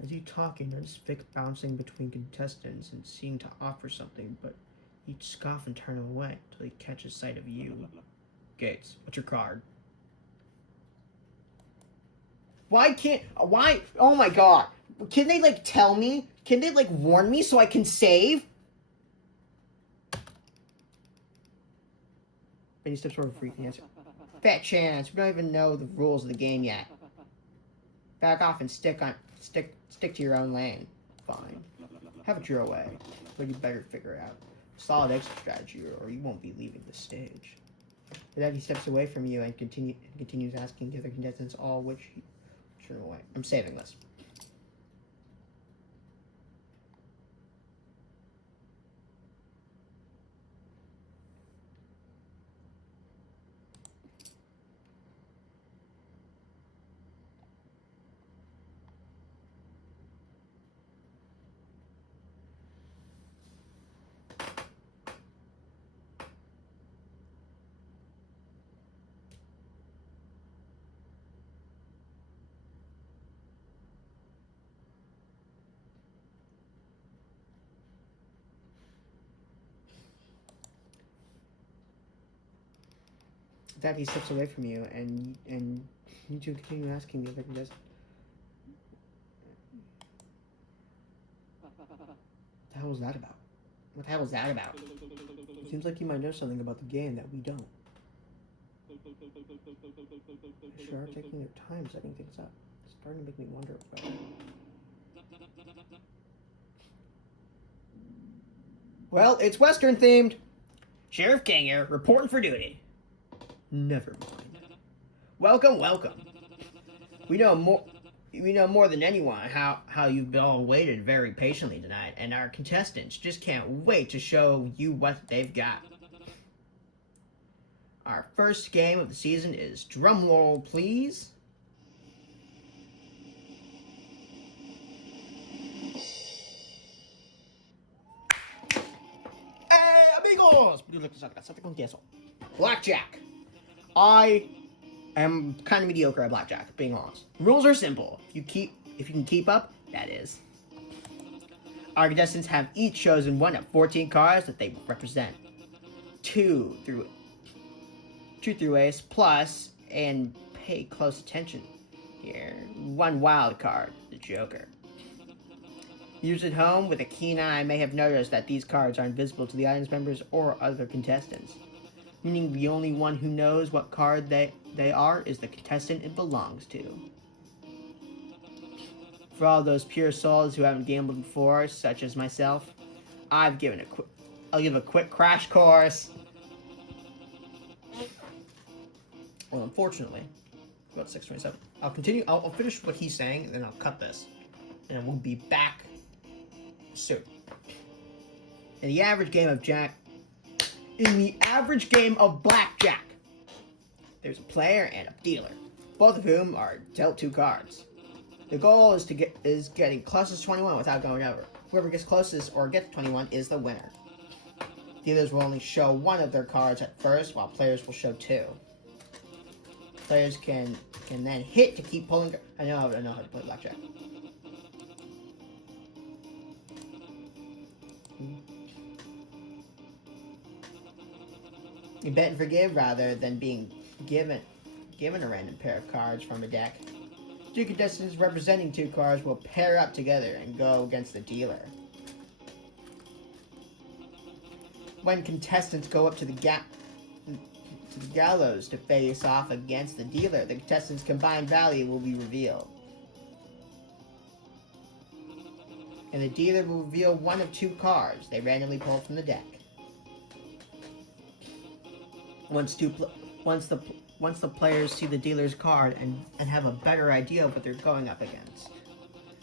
As you talk, you notice Vic bouncing between contestants and seeming to offer something, but each scoff and turn away until he catches sight of you. Gates, what's your card? Why? Oh my god. Can they, tell me? Can they, warn me so I can save? Many steps forward for freaking answer. Fat chance. We don't even know the rules of the game yet. Back off and stick to your own lane. Fine. Have it your way. But you better figure out a solid exit strategy or you won't be leaving the stage. But then he steps away from you and continues asking the other contestants all which turn away. I'm saving this. That he steps away from you, and you two continue asking the other contestants. What the hell was that about? What the hell is that about? It seems like you might know something about the game that we don't. They sure are taking their time setting things up. It's starting to make me wonder about it. Well, it's Western themed. Sheriff King here, reporting for duty. Never mind. Welcome, welcome. We know more than anyone how you've all waited very patiently tonight, and our contestants just can't wait to show you what they've got. Our first game of the season is drum roll, please. Hey, amigos! Blackjack. I am kind of mediocre at blackjack, being honest. Rules are simple. If you can keep up, that is. Our contestants have each chosen one of 14 cards that they represent. Two through ace plus, and pay close attention here. One wild card, the Joker. Users at home with a keen eye may have noticed that these cards are invisible to the audience members or other contestants, meaning the only one who knows what card they are is the contestant it belongs to. For all those pure souls who haven't gambled before, such as myself, I'll give a quick crash course. Well, unfortunately, about 6:27. I'll continue. I'll finish what he's saying, and then I'll cut this, and then we'll be back soon. In the average game of blackjack, there's a player and a dealer, both of whom are dealt 2 cards. The goal is getting closest to 21 without going over. Whoever gets closest or gets 21 is the winner. Dealers will only show one of their cards at first, while players will show 2. Players can then hit to keep pulling. I know how to play blackjack. You bet and forgive rather than being given a random pair of cards from a deck. 2 contestants representing 2 cards will pair up together and go against the dealer. When contestants go up to the gallows to face off against the dealer, the contestant's combined value will be revealed. And the dealer will reveal one of 2 cards they randomly pull from the deck. Once the players see the dealer's card and have a better idea of what they're going up against,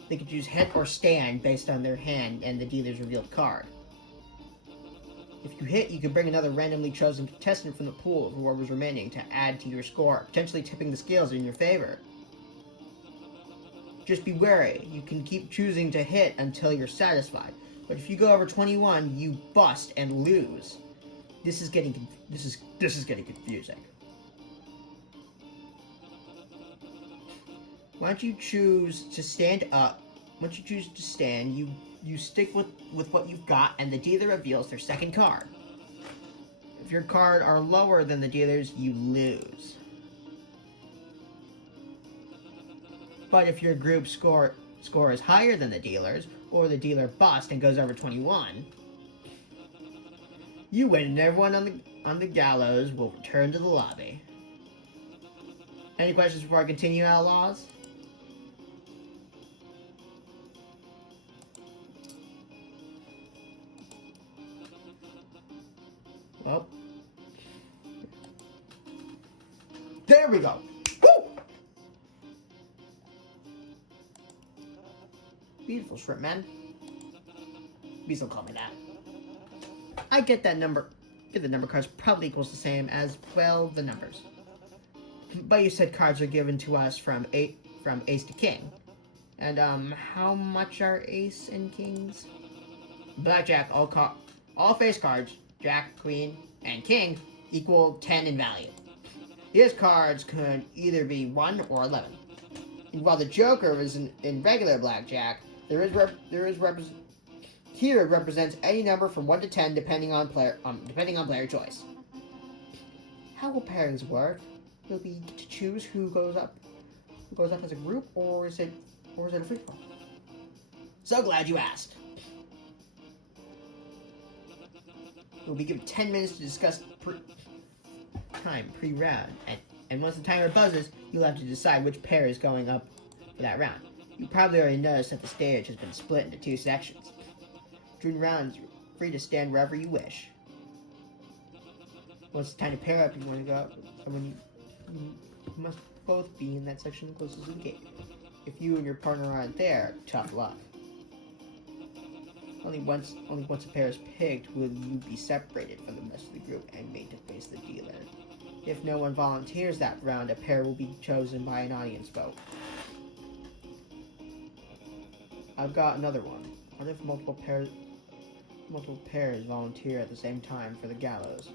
they can choose hit or stand based on their hand and the dealer's revealed card. If you hit, you can bring another randomly chosen contestant from the pool of whoever's remaining to add to your score, potentially tipping the scales in your favor. Just be wary. You can keep choosing to hit until you're satisfied, but if you go over 21, you bust and lose. This is getting confusing. Once you choose to stand, you stick with what you've got, and the dealer reveals their second card. If your cards are lower than the dealer's, you lose. But if your group score is higher than the dealer's, or the dealer busts and goes over 21, you win, and everyone on the gallows will return to the lobby. Any questions before I continue, Outlaws? Well, there we go. Woo! Beautiful shrimp, man. Please don't call me that. I get that number. The number cards probably equals the same as, well, the numbers. But you said cards are given to us from ace to king. And how much are ace and kings? Blackjack, all face cards, jack, queen, and king, equal 10 in value. These cards could either be 1 or 11. And while the Joker is in regular blackjack, here it represents any number from 1 to 10 depending on player choice. How will pairings work? You'll be to choose who goes up as a group, or is it a free for all? So glad you asked. You'll be given 10 minutes to discuss pre-round, and once the timer buzzes, you'll have to decide which pair is going up for that round. You probably already noticed that the stage has been split into 2 sections. During rounds, free to stand wherever you wish. Once it's time to pair up, you want to go out with someone you must both be in that section closest to the gate. If you and your partner aren't there, tough luck. Only once a pair is picked will you be separated from the rest of the group and made to face the dealer. If no one volunteers that round, a pair will be chosen by an audience vote. I've got another one. What if multiple pairs volunteer at the same time for the gallows?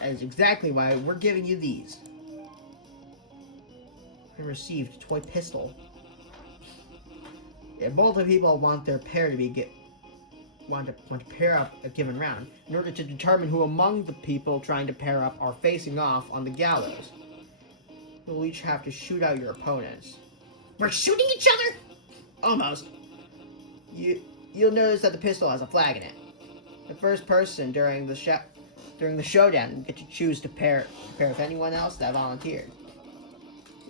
That is exactly why we're giving you these. I received a toy pistol. If multiple people want their pair to want to pair up a given round, in order to determine who among the people trying to pair up are facing off on the gallows, you'll each have to shoot out your opponents. We're shooting each other? Almost. You'll notice that the pistol has a flag in it. The first person during the showdown will get to choose to pair with anyone else that volunteered.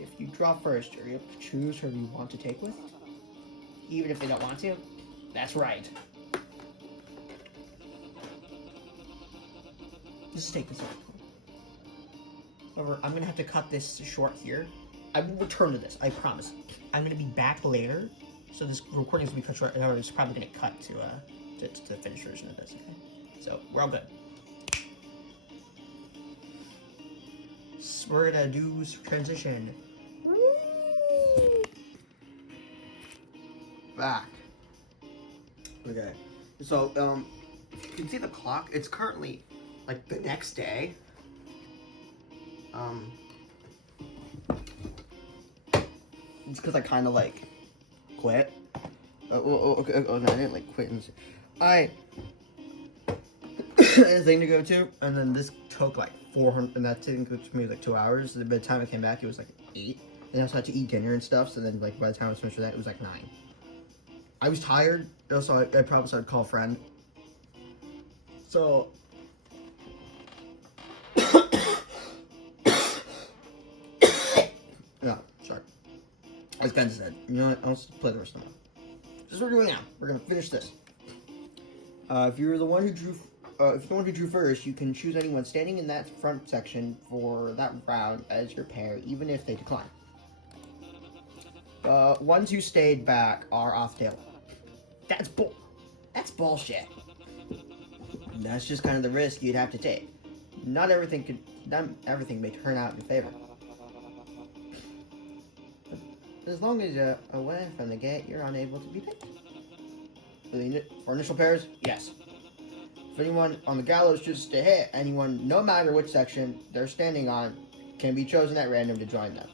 If you draw first, you're able to choose who you want to take with, even if they don't want to. That's right. Let's take this out. However, I'm gonna have to cut this short here. I will return to this, I promise. I'm gonna be back later, so this recording is gonna be cut short, and it's probably gonna cut to the finished version of this. Okay, so we're all good. So we're gonna do transition. Back. Okay. So you can see the clock. It's currently like the next day. It's because I kind of like quit. Okay. Oh no, I didn't like quit. I had a thing to go to, and then this took like 400, and that didn't go to me like 2 hours. And by the time I came back, it was like 8, and I also had to eat dinner and stuff. So then, like by the time I was finished with that, it was like 9. I was tired, so I promised I'd call a friend. So no, sorry. As Ben said, you know what? I'll just play the rest of them. This is what we're doing now. We're gonna finish this. If you're the one who drew first, you can choose anyone standing in that front section for that round as your pair, even if they decline. Ones who stayed back are off tail. That's bullshit. That's just kind of the risk you'd have to take. Not everything may turn out in your favor. But as long as you're away from the gate, you're unable to be picked. For initial pairs, yes. If anyone on the gallows chooses to hit anyone, no matter which section they're standing on, can be chosen at random to join them.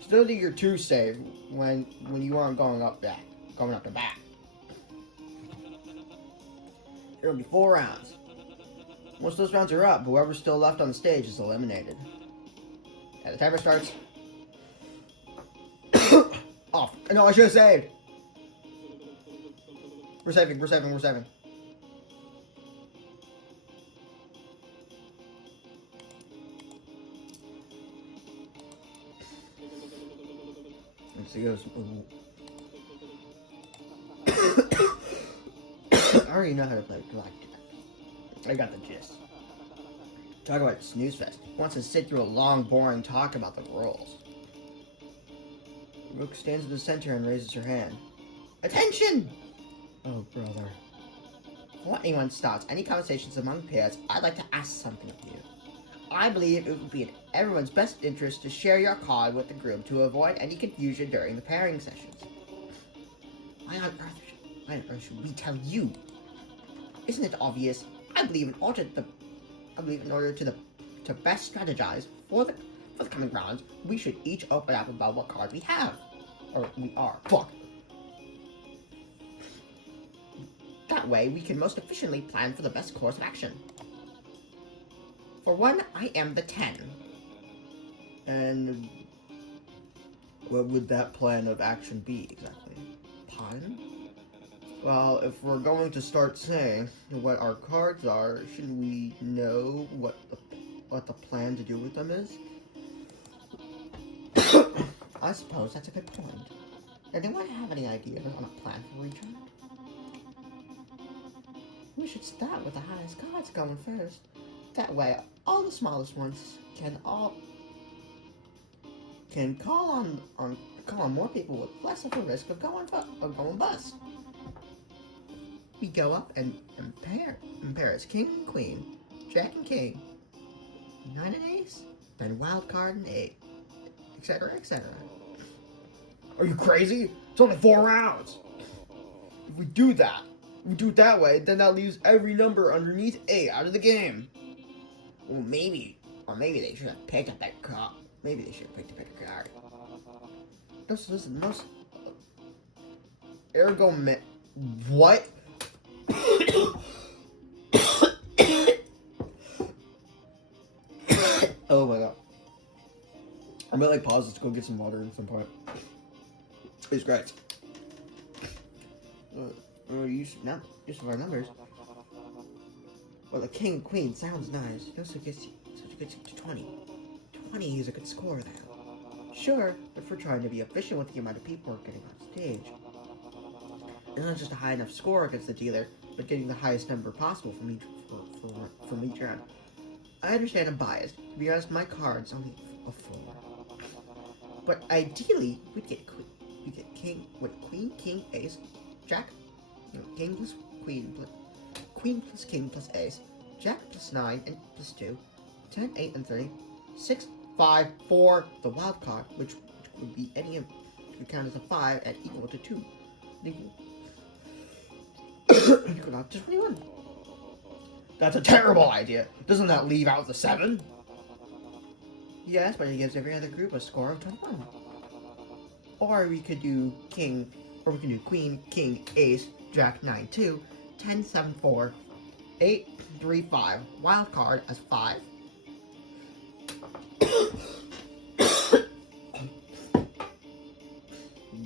Still do your 2 save when you aren't going up to bat. There will be 4 rounds. Once those rounds are up, whoever's still left on the stage is eliminated. And the timer starts. Off. No, I should have saved. We're saving. Let's see, I already know how to play Galactic. I got the gist. Talk about snooze fest. Wants to sit through a long, boring talk about the rules. Rook stands in the center and raises her hand. Attention! Oh, brother. Before anyone starts any conversations among peers, I'd like to ask something of you. I believe it would be in everyone's best interest to share your card with the group to avoid any confusion during the pairing sessions. Why on earth should we tell you? Isn't it obvious? I believe in order to best strategize for the coming rounds, we should each open up about what card we have. Or we are. Fuck. That way, we can most efficiently plan for the best course of action. For one, I am the 10. And what would that plan of action be, exactly? Pardon? Well, if we're going to start saying what our cards are, shouldn't we know what the plan to do with them is? I suppose that's a good point. Anyone have any ideas on a plan for each other? we should start with the highest cards going first. That way, all the smallest ones can call on more people with less of a risk of going bust. We go up and pair as king and queen, jack and king, 9 and ace, then wild card and 8, etc., etc. Are you crazy? It's only 4 rounds. If we do it that way, then that leaves every number underneath 8 out of the game. Well, maybe they should have picked up that card. Maybe they should have picked up that card. Listen, ergo, what? Oh my god. I'm gonna pause this to go get some water at some point. It's great. Use of our numbers. Well, the king and queen sounds nice. It also gets you to 20. 20 is a good score now. Sure, but for trying to be efficient with the amount of people we're getting on stage. It's not just a high enough score against the dealer, but getting the highest number possible from each round. I understand I'm biased. To be honest, my card's only a 4. But ideally, we'd get king, queen, king, ace, jack, king plus queen plus king plus ace, jack plus 9 and plus 2, 10, 8, and 30, 6, 5, 4, the wild card, which would be any could count as a 5 and equal to 2. Equal out to 21. That's a terrible idea. Doesn't that leave out the 7? Yes, but it gives every other group a score of 21. Or we could do queen, king, ace, jack, 9, 2, 10, 7, 4, 8, 3, 5, wild card as 5.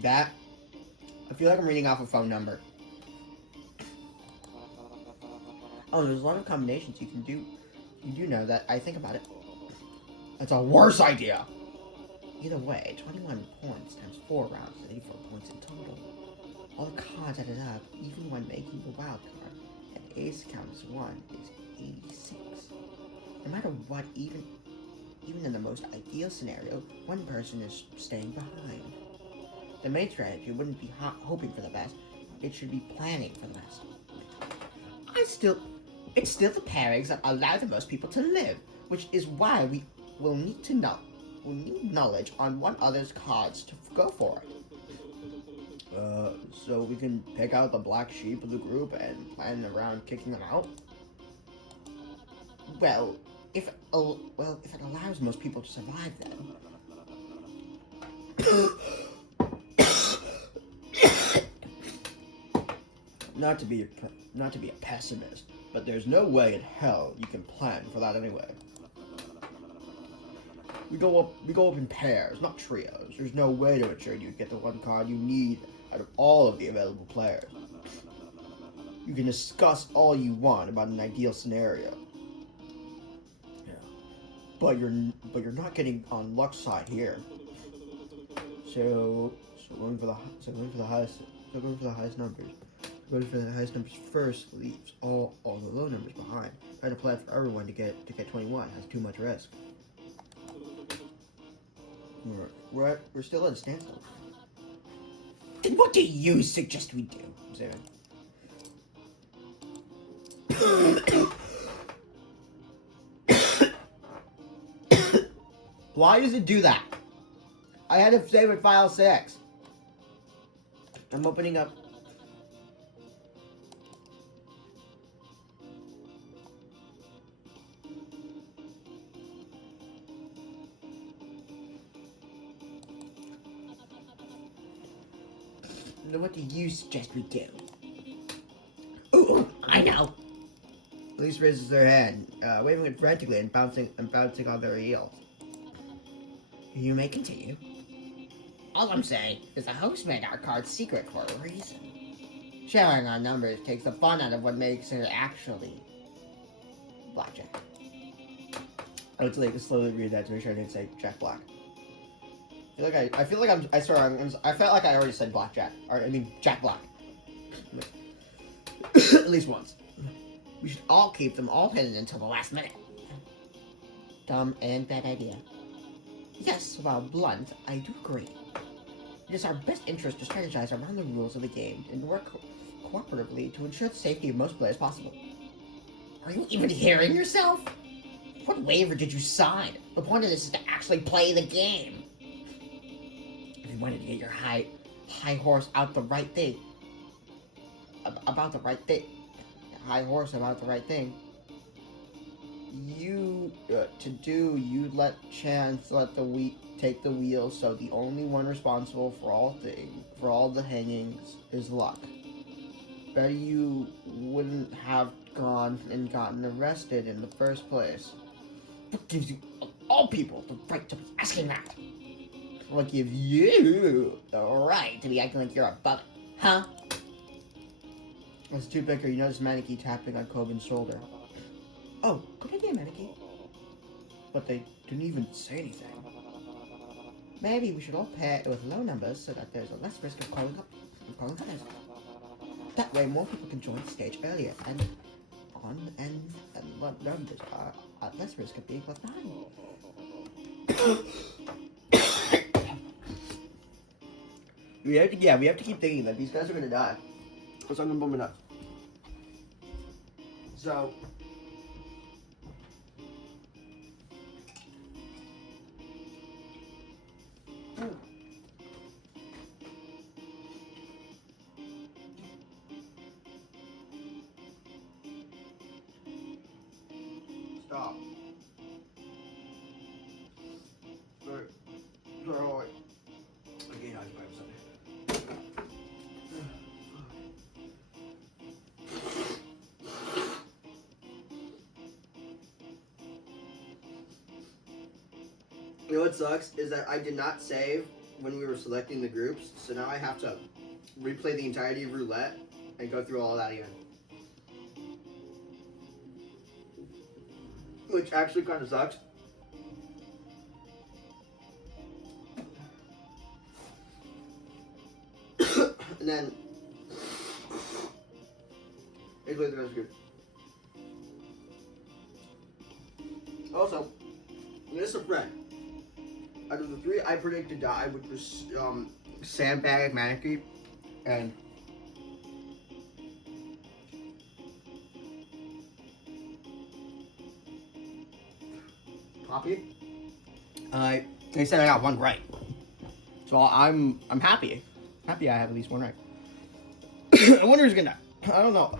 That, I feel like I'm reading off a phone number. Oh, there's a lot of combinations you can do. You do know that I think about it. That's a worse idea. Either way, 21 points times 4 rounds is 84 points in total. All the cards added up, even when making the wild card, and ace count as 1 is 86. No matter what, even in the most ideal scenario, one person is staying behind. The main strategy wouldn't be hoping for the best, it should be planning for the best. It's still the pairings that allow the most people to live, which is why we will need knowledge on one other's cards to go for it. So we can pick out the black sheep of the group and plan around kicking them out? Well, if it allows most people to survive, then. Not to be a pessimist, but there's no way in hell you can plan for that anyway. We go up in pairs, not trios. There's no way to ensure you get the one card you need out of all of the available players. You can discuss all you want about an ideal scenario. Yeah. But you're not getting on luck's side here. So going for the highest numbers. Going for the highest numbers first leaves all the low numbers behind. Trying to plan for everyone to get 21 has too much risk. We're still at a standstill. Then what do you suggest we do, Zayman? Why does it do that? I had to save it file 6. I'm opening up. What do you suggest we do? Ooh, I know. Elise raises their hand, waving it frantically and bouncing on their heels. You may continue. All I'm saying is the host made our cards secret for a reason. Sharing our numbers takes the fun out of what makes it actually blackjack. I would like to slowly read that to make sure I didn't say Jack Black. I felt like I already said blackjack. I mean Jack Black. At least once. We should all keep them all hidden until the last minute. Dumb and bad idea. Yes, while blunt, I do agree. It is our best interest to strategize around the rules of the game and work cooperatively to ensure the safety of most players possible. Are you even hearing yourself? What waiver did you sign? The point of this is to actually play the game. If you wanted to get your high horse out the right thing, about the right thing, you'd let chance take the wheel, so the only one responsible for all the hangings is luck. Bet you wouldn't have gone and gotten arrested in the first place. What gives you, of all people, the right to be asking that? What gives you the right to be acting like you're above it, huh? As Two-Bicker, you notice Maneki tapping on Coben's shoulder. Oh, good idea, Maneki. But they didn't even say anything. Maybe we should all pair with low numbers so that there's a less risk of calling others. That way more people can join the stage earlier and low numbers are at less risk of being left behind. we have to keep thinking that these guys are gonna die. Or something booming up. So stop. Sorry. Again, I You know what sucks is that I did not save when we were selecting the groups, so now I have to replay the entirety of roulette and go through all of that again. Which actually kind of sucks. And then basically the rest group. Also, this is a friend. Out of the three I predicted die, which was Sandbag, Maneki, and Poppy. They said I got one right, so I'm happy. Happy I have at least one right. I wonder who's gonna die. I don't know.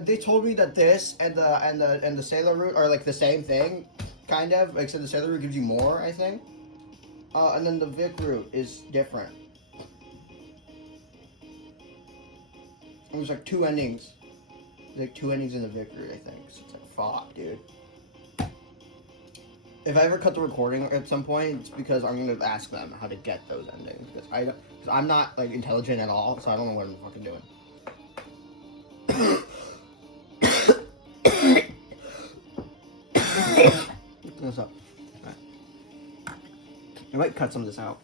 They told me that this and the Sailor Root are like the same thing, kind of, except the Sailor Root gives you more, I think. And then the Vic route is different. There's like two endings. There's like two endings in the Vic route, I think. So it's like, fuck, dude. If I ever cut the recording at some point, it's because I'm gonna ask them how to get those endings. Because I'm not like intelligent at all, so I don't know what I'm fucking doing. What's up? I might cut some of this out.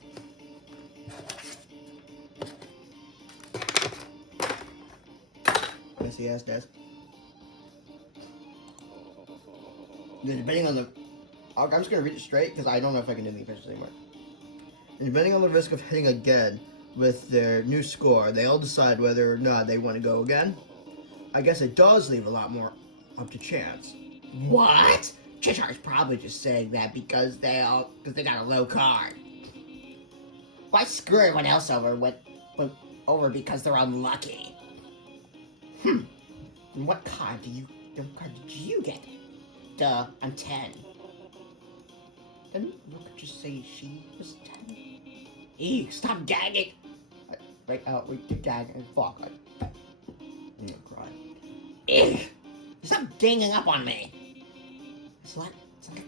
Messy ass desk. Depending on the... I'm just going to read it straight because I don't know if I can do the pictures anymore. And depending on the risk of hitting again with their new score, they all decide whether or not they want to go again. I guess it does leave a lot more up to chance. What? Chichar's probably just saying that because they got a low card. Why screw everyone else over because they're unlucky? And what card did you get? Duh, I'm 10. Didn't Look just say she was 10? Eek, stop gagging! Wait, gagging. Fuck. I'm gonna cry. Eek! Stop ganging up on me! It's like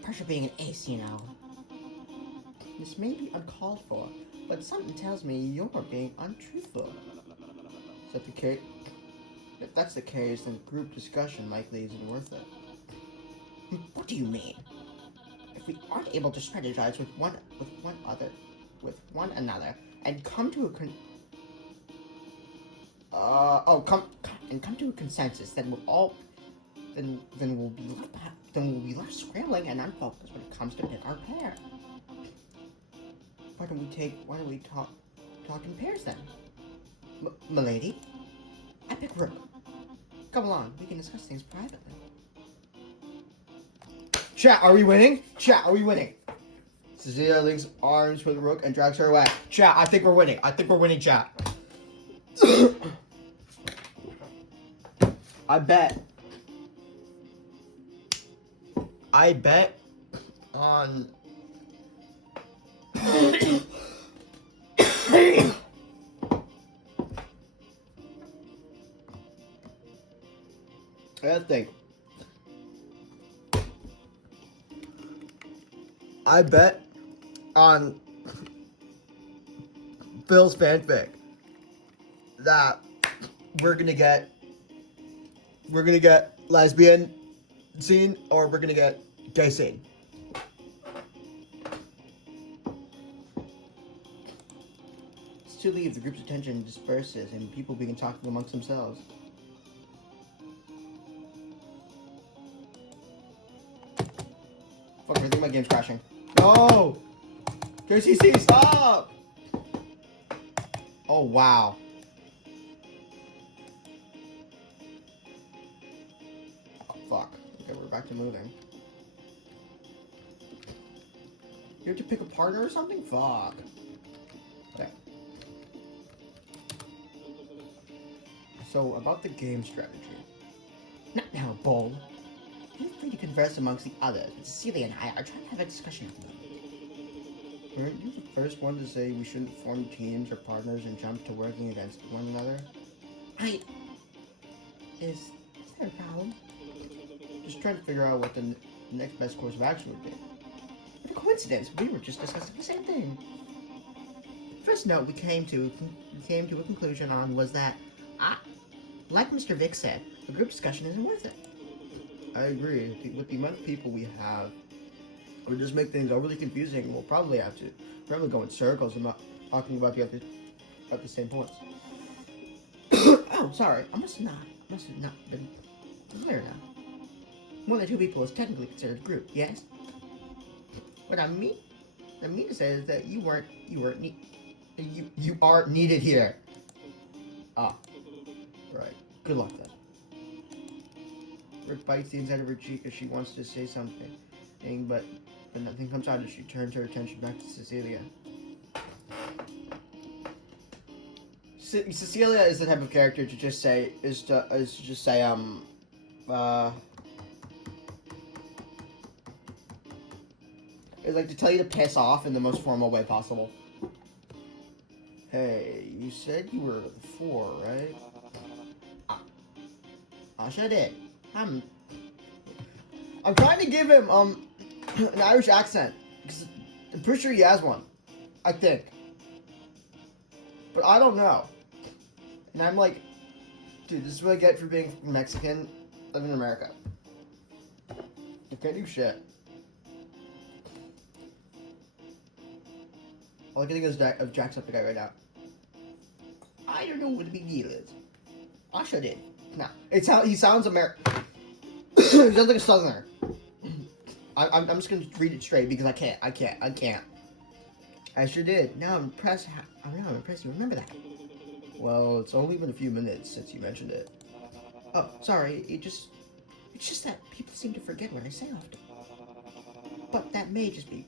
pressure being an ace, you know. This may be uncalled for, but something tells me you're being untruthful. Is that the case? If that's the case, then group discussion likely isn't worth it. What do you mean? If we aren't able to strategize with one another and come to a consensus, then we'll all then we'll be left scrambling and unfocused when it comes to pick our pair. Why don't we talk in pairs then? Milady? I pick Rook. Come along, we can discuss things privately. Chat, are we winning? Chat, are we winning? Cecilia links arms with Rook and drags her away. Chat, I think we're winning. I think we're winning, chat. I bet on I bet on Phil's fanfic that we're gonna get lesbian scene or we're gonna get gay scene. It's too late if the group's attention disperses and people begin talking amongst themselves. Fuck, I think my game's crashing. No! JCC, stop! Oh, wow. Oh, fuck. Okay, we're back to moving. You have to pick a partner or something? Fuck. Okay. So, about the game strategy. Not now, Bull. Feel free to converse amongst the others, but Cecilia and I are trying to have a discussion with them. Weren't you the first one to say we shouldn't form teams or partners and jump to working against one another? Is there a problem? Just trying to figure out what the next best course of action would be. What a coincidence, we were just discussing the same thing. The first note we came to a conclusion on was that, like Mr. Vic said, a group discussion isn't worth it. I agree. With the amount of people we have, it would just make things overly confusing. We'll probably go in circles and not talking about the same points. Oh, sorry. I must have not been clear now. One or two people is technically considered a group, yes? What I mean to say is that you aren't needed here. Ah, right. Good luck then. Rick bites the inside of her cheek as she wants to say something, but nothing comes out as she turns her attention back to Cecilia. Cecilia is the type of character to just say, it's like to tell you to piss off in the most formal way possible. Hey, you said you were 4, right? I sure did. I'm trying to give him an Irish accent because I'm pretty sure he has one. I think, but I don't know. And I'm like, dude, this is what I get for being Mexican, living in America. You can't do shit. All I can think of Jacksepticeye right now. I don't know what the big deal is. I sure did. No, he sounds American. He sounds like a southerner. I'm just gonna read it straight because I can't. I sure did. Now I'm impressed. I'm impressed you remember that. Well, it's only been a few minutes since you mentioned it. Oh, sorry. It's just that people seem to forget what I say often. But that may just be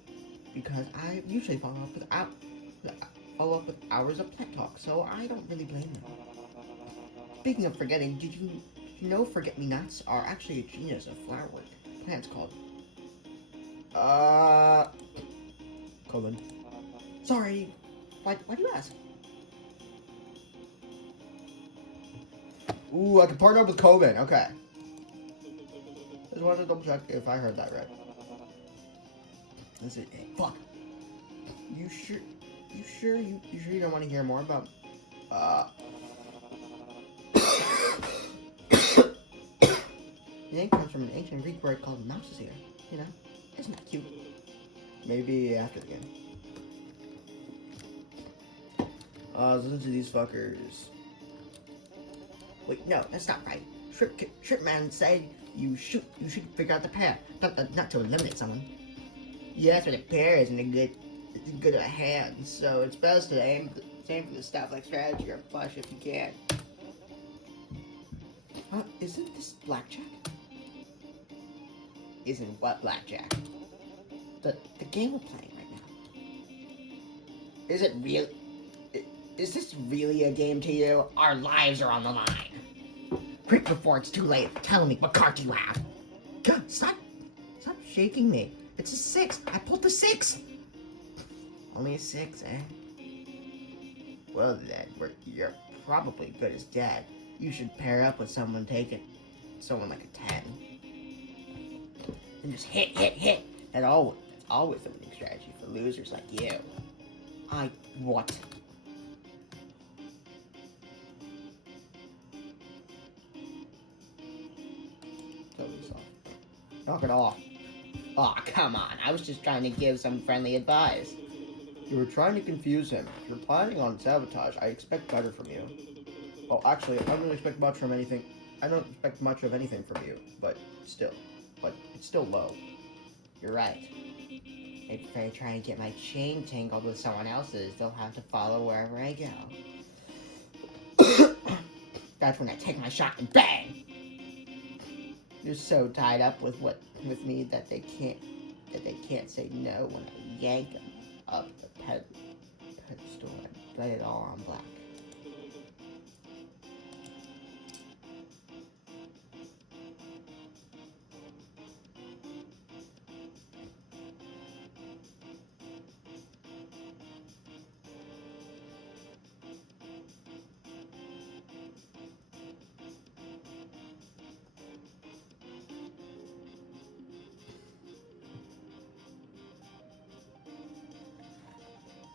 because I usually follow up with hours of plant talk, so I don't really blame them. Speaking of forgetting, did you know forget-me-nots are actually a genus of flowerwork plants called Colin. Sorry. Why do you ask? Ooh, I can partner up with Coben. Okay. Just wanted to double check if I heard that right. That's it. Hey, fuck. You sure you don't want to hear more about The name comes from an ancient Greek word called mouse's ear. You know? Isn't that cute? Maybe after the game. Listen to these fuckers. Wait, no, that's not right. Trip Man said you should figure out the pair, not to eliminate someone. Yes, but a pair isn't good at a hand, so it's best to aim for the stuff like strategy or flush if you can. Isn't this blackjack? Isn't what blackjack? The game we're playing right now. Is it real? Is this really a game to you? Our lives are on the line. Quick before it's too late. Tell me, what card do you have? God, stop shaking me. It's a 6. I pulled the 6. Only a 6, eh? Well then, you're probably good as dead. You should pair up with someone someone like a 10. And just hit. That's always the winning strategy for losers like you. What? Totally soft. Knock it off. Aw, come on. I was just trying to give some friendly advice. You were trying to confuse him. If you're planning on sabotage, I expect better from you. Well, actually, I don't really expect much from anything. I don't expect much of anything from you, but it's still low. You're right. If I try and get my chain tangled with someone else's, they'll have to follow wherever I go. That's when I take my shot and bang! You're so tied up with me that they can't say no when I yank them up the pedestal and lay it all on black.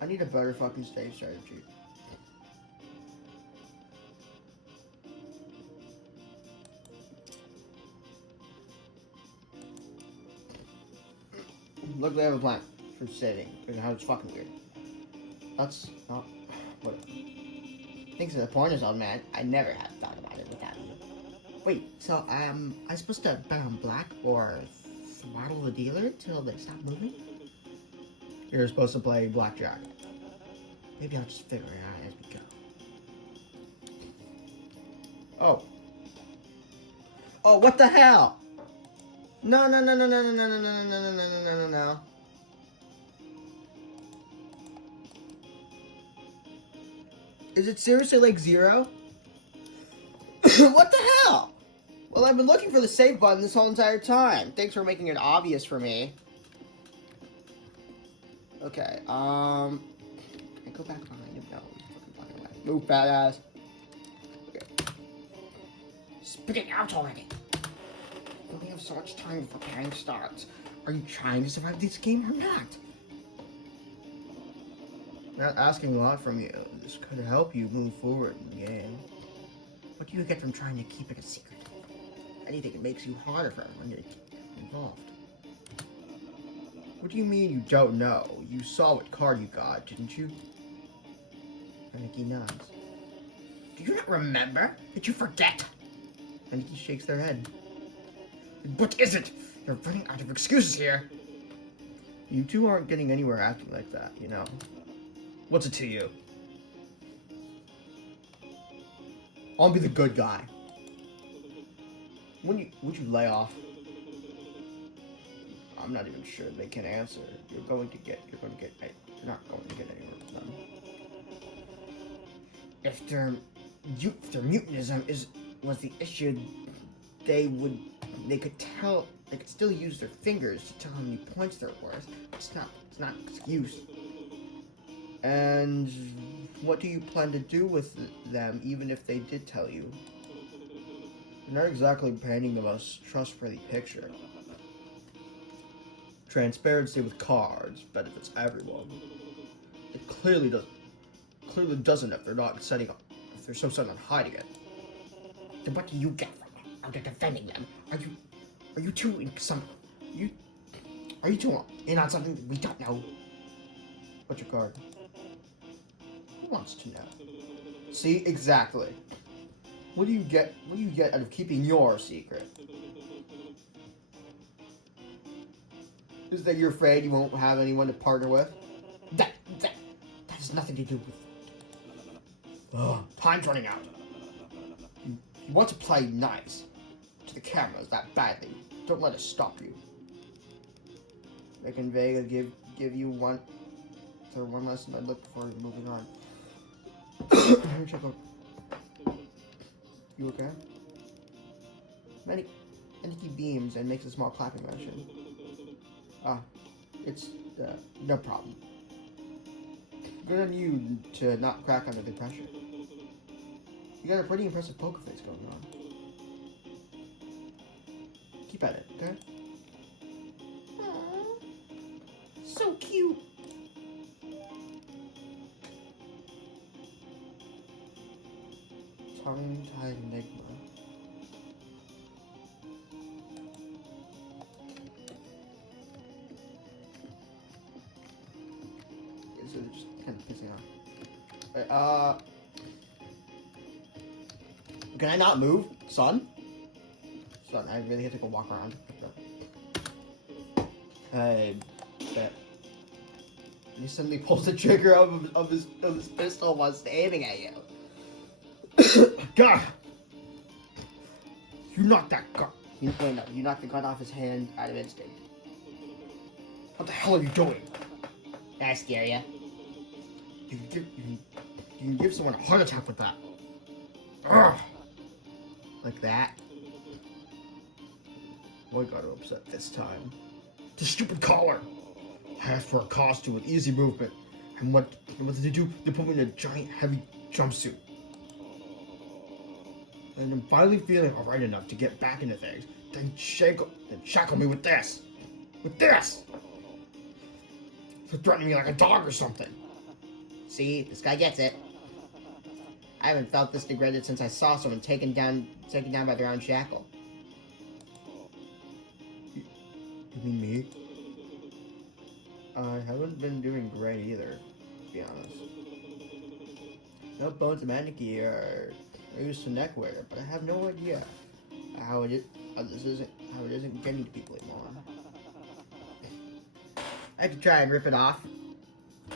I need a better fucking stage strategy. Look, they have a plan for sitting, and how it's fucking weird. That's not whatever. Thanks to the porn is all, man. I never had thought about it without you. Wait, so I'm supposed to bet on black or throttle the dealer till they stop moving? You're supposed to play blackjack. Maybe I'll just figure it out as we go. Oh, what the hell? No. Is it seriously like 0? What the hell? Well, I've been looking for the save button this whole entire time. Thanks for making it obvious for me. Okay, can I go back behind him? No, he's fucking blocking away. Move, badass. Okay. Spit it out already. You only have so much time before pairing starts. Are you trying to survive this game or not? I'm not asking a lot from you. This could help you move forward in the game. What do you get from trying to keep it a secret? Anything that makes you harder for everyone to get involved. What do you mean you don't know? You saw what card you got, didn't you? Aniki nods. Do you not remember? Did you forget? Aniki shakes their head. What is it? You're running out of excuses here. You two aren't getting anywhere acting like that, you know. What's it to you? I'll be the good guy. Would you lay off? I'm not even sure they can answer. You're not going to get anywhere with them. If their mutinism was the issue, they could still use their fingers to tell how many points they're worth. It's not an excuse. And what do you plan to do with them, even if they did tell you? You're not exactly painting the most trustworthy picture. Transparency with cards benefits everyone. It clearly doesn't if they're so set on hiding it. Then what do you get from it? Out of defending them? Are you two in on something we don't know? What's your card? Who wants to know? See, exactly. What do you get? What do you get out of keeping your secret? Is that you're afraid you won't have anyone to partner with? That has nothing to do with. Time's running out. You want to play nice to the cameras that badly. Don't let it stop you. Can Vega give you one lesson I'd look before moving on. Let me check out. You okay? He beams and makes a small clapping motion. It's no problem. Good on you to not crack under the pressure. You got a pretty impressive poker face going on. Keep at it, okay? Aww, so cute. Tongue-tied enigma. So they're just kind of pissing off. Can I not move, son? Son, I really have to go walk around. Hey, bet. He suddenly pulls the trigger of his pistol while aiming at you. God! You knocked that gun. You knocked the gun off his hand out of instinct. What the hell are you doing? Did I scare you? You can give someone a heart attack with that. Ugh. Like that. Boy got upset this time. The stupid collar. I asked for a costume with easy movement. And what did they do? They put me in a giant heavy jumpsuit. And I'm finally feeling alright enough to get back into things. Then shackle me with this. With this! They're threatening me like a dog or something. See, this guy gets it. I haven't felt this degraded since I saw someone taken down by their own shackle. You mean me? I haven't been doing great either, to be honest. No bones of Maniki are used to neckwear, but I have no idea how it isn't getting to people anymore. I could try and rip it off.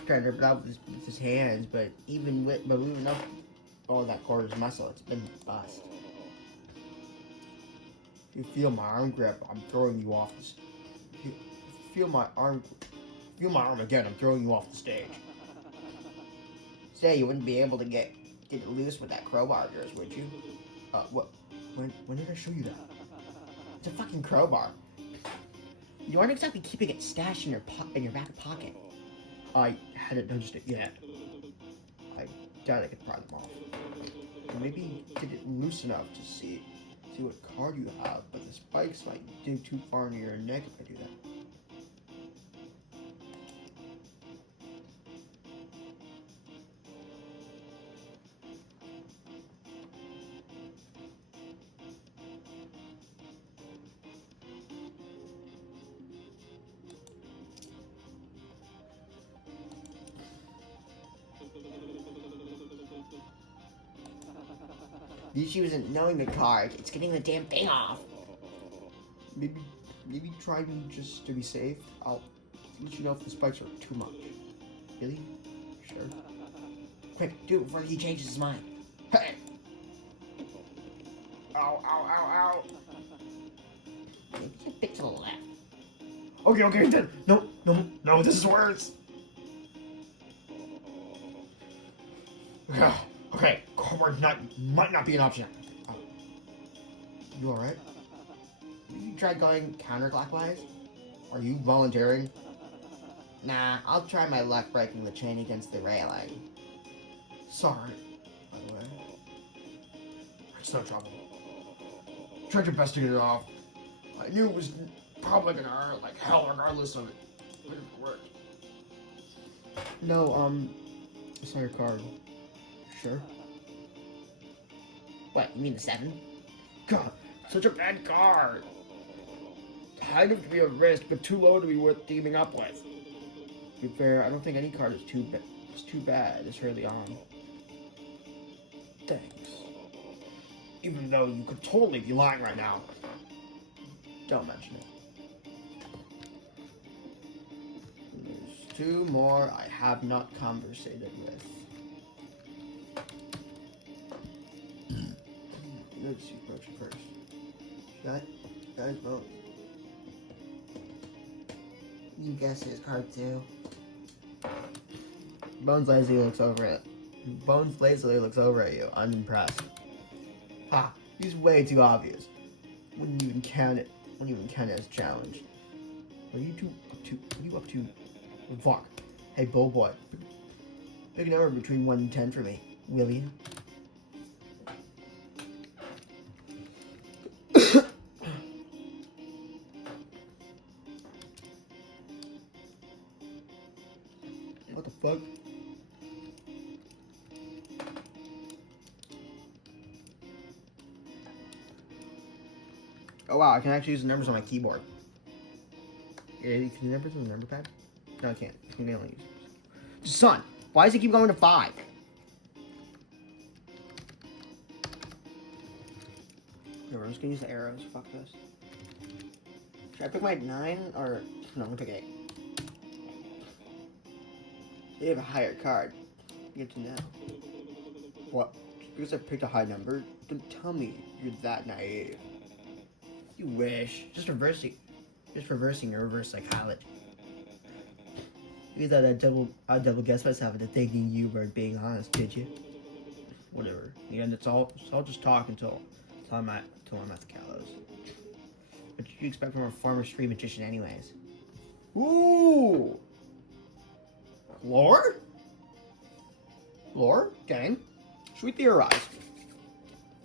With his hands, but even up all that quarter's muscle, it's been bust. If you feel my arm grip, I'm throwing you off the feel my arm again, I'm throwing you off the stage. Say, you wouldn't be able to get it loose with that crowbar of yours, would you? What? When did I show you that? It's a fucking crowbar. You aren't exactly keeping it stashed in your back pocket. I hadn't noticed it yet. I doubt I could pry them off. Maybe get it loose enough to see what card you have, but the spikes might dig too far into your neck if I do that. The issue isn't knowing the card, it's getting the damn thing off. Maybe try me just to be safe. I'll let you know if the spikes are too much. Really? Sure. Quick, do it before he changes his mind. Hey! Ow, ow, ow, ow. Maybe a bit to the left. Okay, then. No, this is worse. Okay, cardboard might not be an option. You alright? You tried going counterclockwise? Are you volunteering? Nah, I'll try my luck breaking the chain against the railing. Sorry, by the way. It's no trouble. Tried your best to get it off. I knew it was probably gonna hurt like hell regardless of it. But it worked. No, I saw your card. Sure. What, you mean the 7? God, such a bad card. High enough to be a risk, but too low to be worth teaming up with. To be fair, I don't think any card is too bad this early on. Thanks. Even though you could totally be lying right now. Don't mention it. There's 2 more I have not conversated with. Let's see, approach it first. Guys, vote. You guess his card too. Bones lazily looks over at you, unimpressed. Ha! He's way too obvious. Wouldn't even count it as a challenge. What are you up to? Fuck. Hey, bull boy. Pick a number between 1 and 10 for me, will you? What the fuck? Oh wow, I can actually use the numbers on my keyboard. Yeah, can you numbers on the number pad? No, I can't. I can only use it. Son, why does it keep going to 5? Whatever, I'm just gonna use the arrows. Fuck this. Should I pick my 9 or no? I'm gonna pick 8. You have a higher card. Good to know. What? Just because I picked a high number, don't tell me you're that naive. You wish. Just reversing your reverse psychology. You thought I'd double guess myself into thinking you weren't being honest, did you? Whatever. In the end, it's all just talk until I'm at the gallows. What did you expect from a former street magician, anyways? Ooh. Lore? Gang? Should we theorize?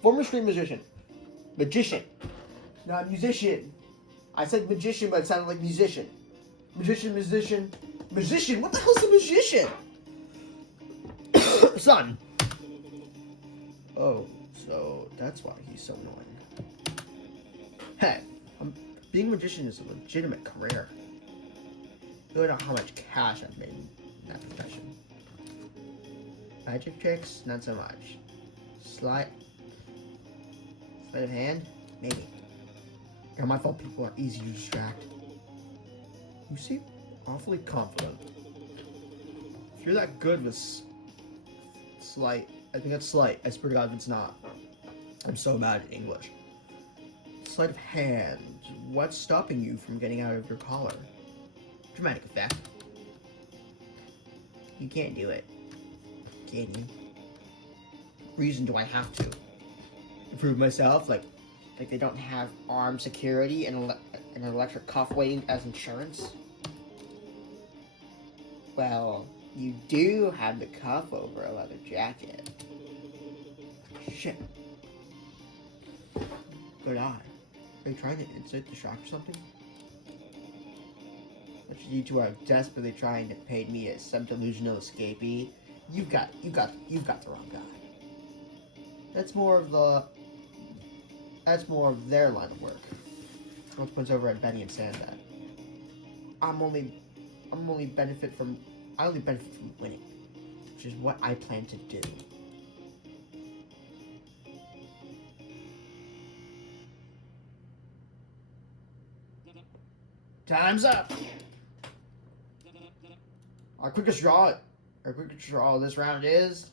Former street magician. Magician. Not musician. I said magician, but it sounded like musician. Musician. What the hell's a magician? Son. Oh, so that's why he's so annoying. Hey, being a magician is a legitimate career. You don't know how much cash I've made in that profession. Magic tricks, not so much. Sleight of hand, maybe. Not my fault people are easy to distract. You seem awfully confident. If you're that good with sleight, I think that's sleight. I swear to God if it's not. I'm so bad at English. Sleight of hand. What's stopping you from getting out of your collar? Dramatic effect. You can't do it. Can you? Reason do I have to? Improve myself? Like they don't have armed security and an electric cuff waiting as insurance? Well, you do have the cuff over a leather jacket. Shit. Good eye. Are you trying to insert the shock or something? But you two are desperately trying to paint me as some delusional escapee. You've got the wrong guy. That's more of their line of work. What's points over at Benny and Sandbag. I only benefit from winning, which is what I plan to do. Time's up. Our quickest draw this round is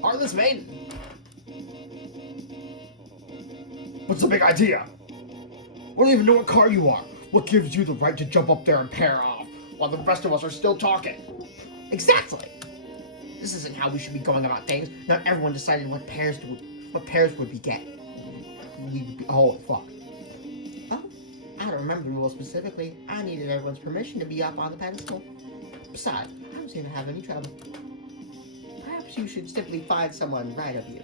Heartless Maiden. What's the big idea? We don't even know what card you are. What gives you the right to jump up there and pair off while the rest of us are still talking? Exactly. This isn't how we should be going about things. Not everyone decided what pairs would we get. Oh fuck. Oh, I don't remember the rules specifically. I needed everyone's permission to be up on the pedestal. Besides, I don't seem to have any trouble. Perhaps you should simply find someone right of you.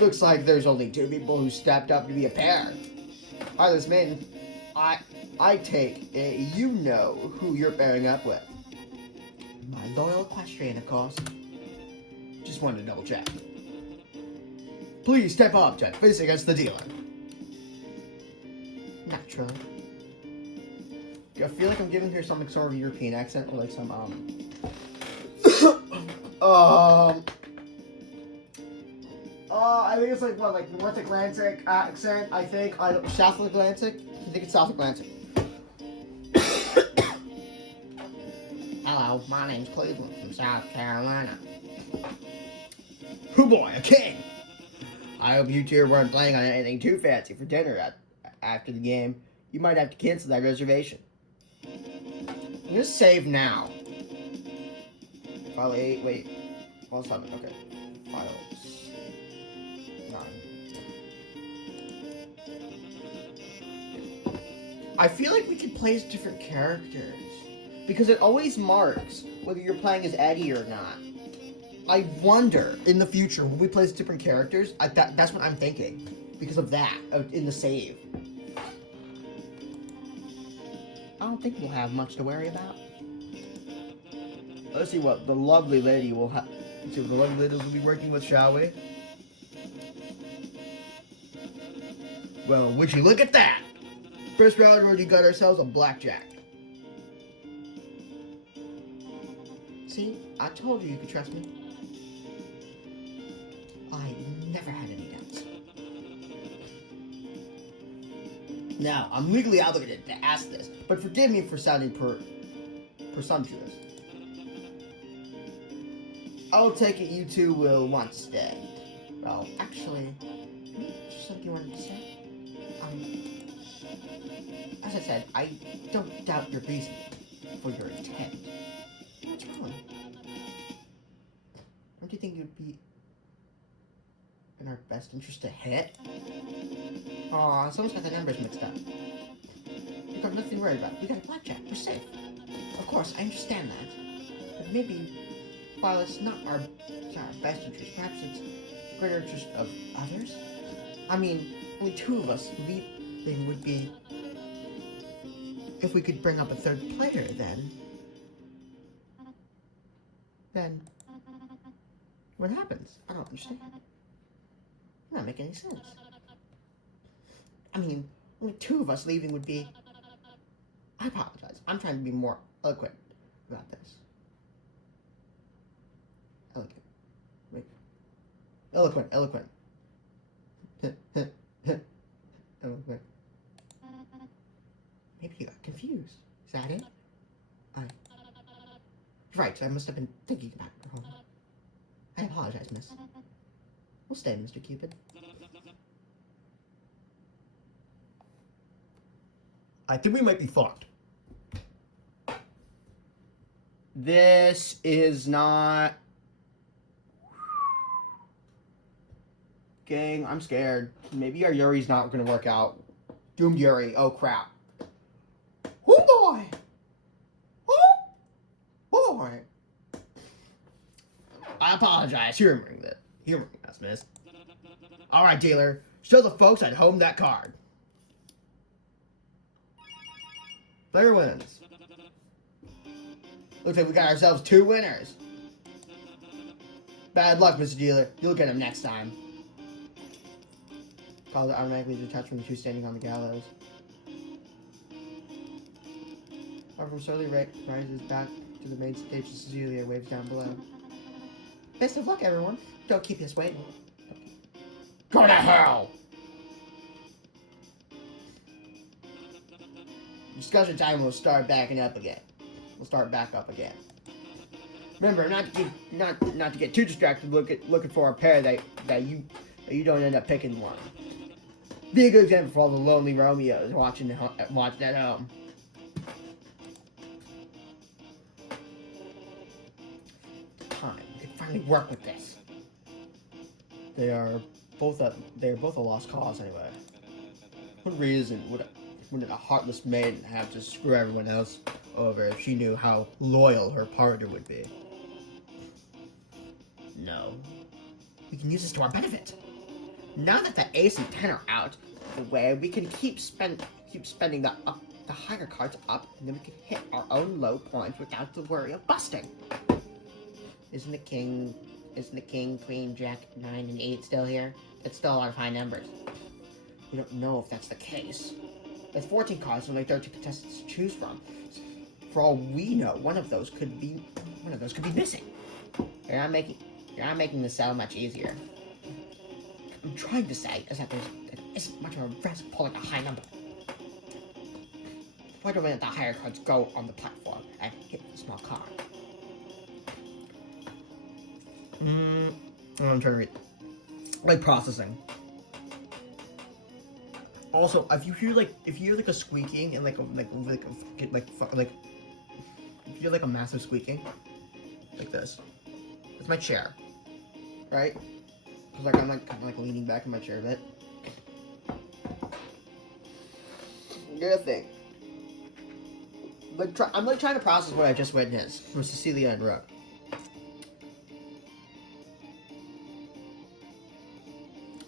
Looks like there's only 2 people who stepped up to be a pair. Heartless Maiden, I take it you know who you're pairing up with. My loyal equestrian, of course. Just wanted to double check. Please step up, Jet. Face against the dealer. Naturally. I feel like I'm giving her some sort of European accent or like some I think it's like what, like North Atlantic accent. I think South Atlantic. I think it's South Atlantic. Hello, my name's Cleveland from South Carolina. Oh boy, a king! I hope you two weren't planning on anything too fancy for dinner after the game. You might have to cancel that reservation. I'm gonna save now. File 8, wait. File 7, okay. Files 9. I feel like we could play as different characters. Because it always marks whether you're playing as Eddie or not. I wonder, in the future, will we play as different characters? That's what I'm thinking. Because of that, in the save. I don't think we'll have much to worry about. Let's see what the lovely lady will have. Let's see what the lovely ladies will be working with, shall we? Well, would you look at that? First round, we already got ourselves a blackjack. See, I told you could trust me. I never had any doubts. Now, I'm legally obligated to ask this, but forgive me for sounding presumptuous. I'll take it you two will want to stay. Well, actually, just something you wanted to say? As I said, I don't doubt your reason for your intent. What's wrong? Don't you think it would be in our best interest to hit? Aw, someone's got the numbers mixed up. We've got nothing to worry about. We got a blackjack. We're safe. Of course, I understand that. But maybe, while it's not our best interest, perhaps it's greater interest of others? I mean, only two of us. Leaving would be... If we could bring up a third player, then... What happens? I don't understand. Not making any sense. I mean, only two of us leaving would be... I apologize. I'm trying to be more eloquent about this. Eloquent. Wait. Eloquent. Eloquent. Maybe you got confused. Is that it? Right, I must have been thinking about it wrong. I apologize, miss. We'll stay, Mr. Cupid. I think we might be fucked. This is not... Gang, I'm scared. Maybe our Yuri's not gonna work out. Doomed Yuri. Oh, crap. Oh, boy! Oh, boy! I apologize. Humoring us, miss. Alright, dealer. Show the folks at home that card. Player wins. Looks like we got ourselves 2 winners. Bad luck, Mr. Dealer. You'll get them next time. Cards are automatically detached from the 2 standing on the gallows. However, slowly rises back to the main stage. Cecilia waves down below. Best of luck, everyone. Don't keep us waiting. Go to hell! Discussion time will start backing up again. We'll start back up again. Remember, not to get too distracted looking for a pair that you don't end up picking one. Be a good example for all the lonely Romeos watching at home. Time. We can finally work with this. They are both a lost cause anyway. What reason wouldn't a heartless maiden have to screw everyone else over if she knew how loyal her partner would be? No. We can use this to our benefit. Now that the ace and 10 are out of the way, we can keep spending the higher cards up, and then we can hit our own low points without the worry of busting. Isn't the king, queen, jack, 9, and 8 still here? It's still a lot of high numbers. We don't know if that's the case. There's 14 cards and only 13 contestants to choose from. For all we know, one of those could be missing. You're not making this so much easier. I'm trying to say is that there isn't much of a risk pulling a high number. Why don't we let the higher cards go on the platform and hit the small card? I'm trying to read. Like processing. Also, if you hear like a squeaking and like if you hear like a massive squeaking, like this, it's my chair, right? Cause like I'm like kind of like leaning back in my chair a bit. You're gonna think. I'm like trying to process what I just witnessed from Cecilia and Rook.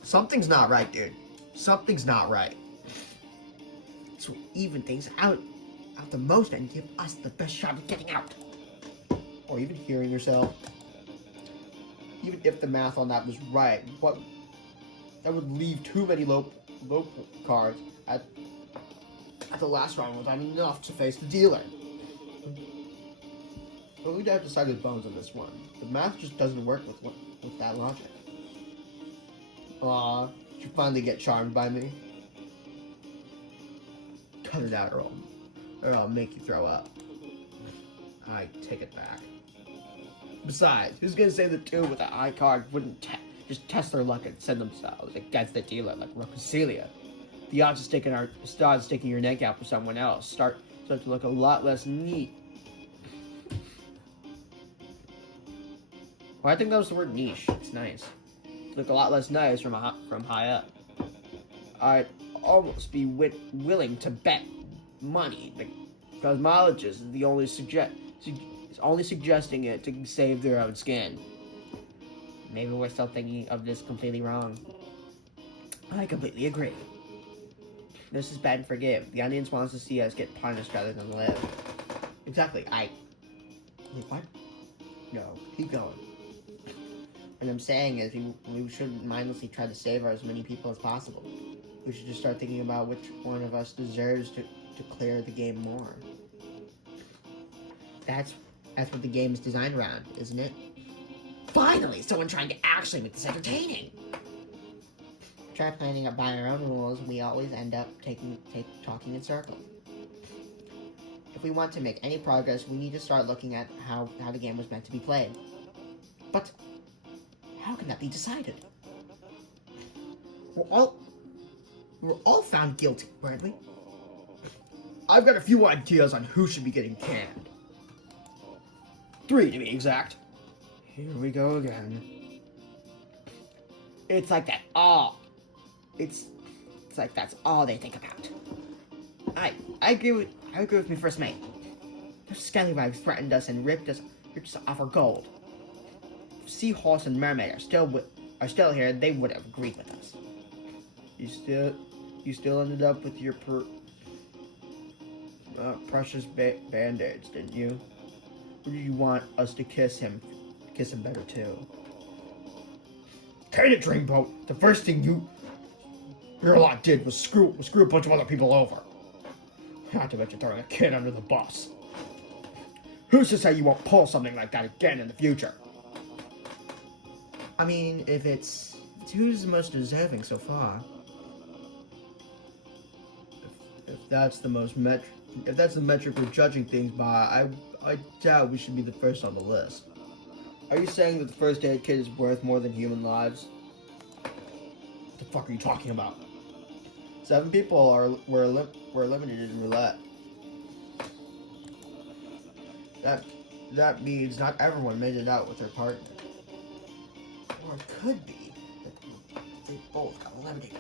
Something's not right, dude. Something's not right. So even things out the most and give us the best shot of getting out. Or even hearing yourself. Even if the math on that was right, that would leave too many low cards at the last round without enough to face the dealer. But we'd have to decide with bones on this one. The math just doesn't work with that logic. Aw, did you finally get charmed by me? Cut it out, or I'll make you throw up. I take it back. Besides, who's gonna say the two with the high card wouldn't just test their luck and send themselves against the dealer like Rook and Celia? The odds of sticking your neck out for someone else start to look a lot less neat. Well, I think that was the word niche. It's nice. Look a lot less nice from high up. I'd almost be willing to bet money the cosmologist is only suggesting it to save their own skin. Maybe we're still thinking of this completely wrong. I completely agree. This is bad and forgive. The audience wants to see us get punished rather than live. Exactly. Wait, what? No, keep going. What I'm saying is we shouldn't mindlessly try to save as many people as possible. We should just start thinking about which one of us deserves to clear the game more. That's what the game is designed around, isn't it? Finally, someone trying to actually make this entertaining! Try planning it by our own rules, we always end up talking in circles. If we want to make any progress, we need to start looking at how the game was meant to be played. But how can that be decided? We were all found guilty, weren't we? I've got a few ideas on who should be getting canned. 3 to be exact. Here we go again. It's like that all. It's like that's all they think about. I agree with my first mate. Those scallywags threatened us and ripped us off our gold. If Seahorse and Mermaid are still here, they would have agreed with us. You still ended up with your precious band-aids, didn't you? Or did you want us to kiss him better too? Kind of Dreamboat. The first thing your lot did was screw a bunch of other people over. Not to mention throwing a kid under the bus. Who's to say you won't pull something like that again in the future? I mean, if it's who's the most deserving so far. If that's the metric we're judging things by, I doubt we should be the first on the list. Are you saying that the first aid kit is worth more than human lives? What the fuck are you talking about? 7 people were eliminated in roulette. That means not everyone made it out with their partner. Or it could be that they both got eliminated.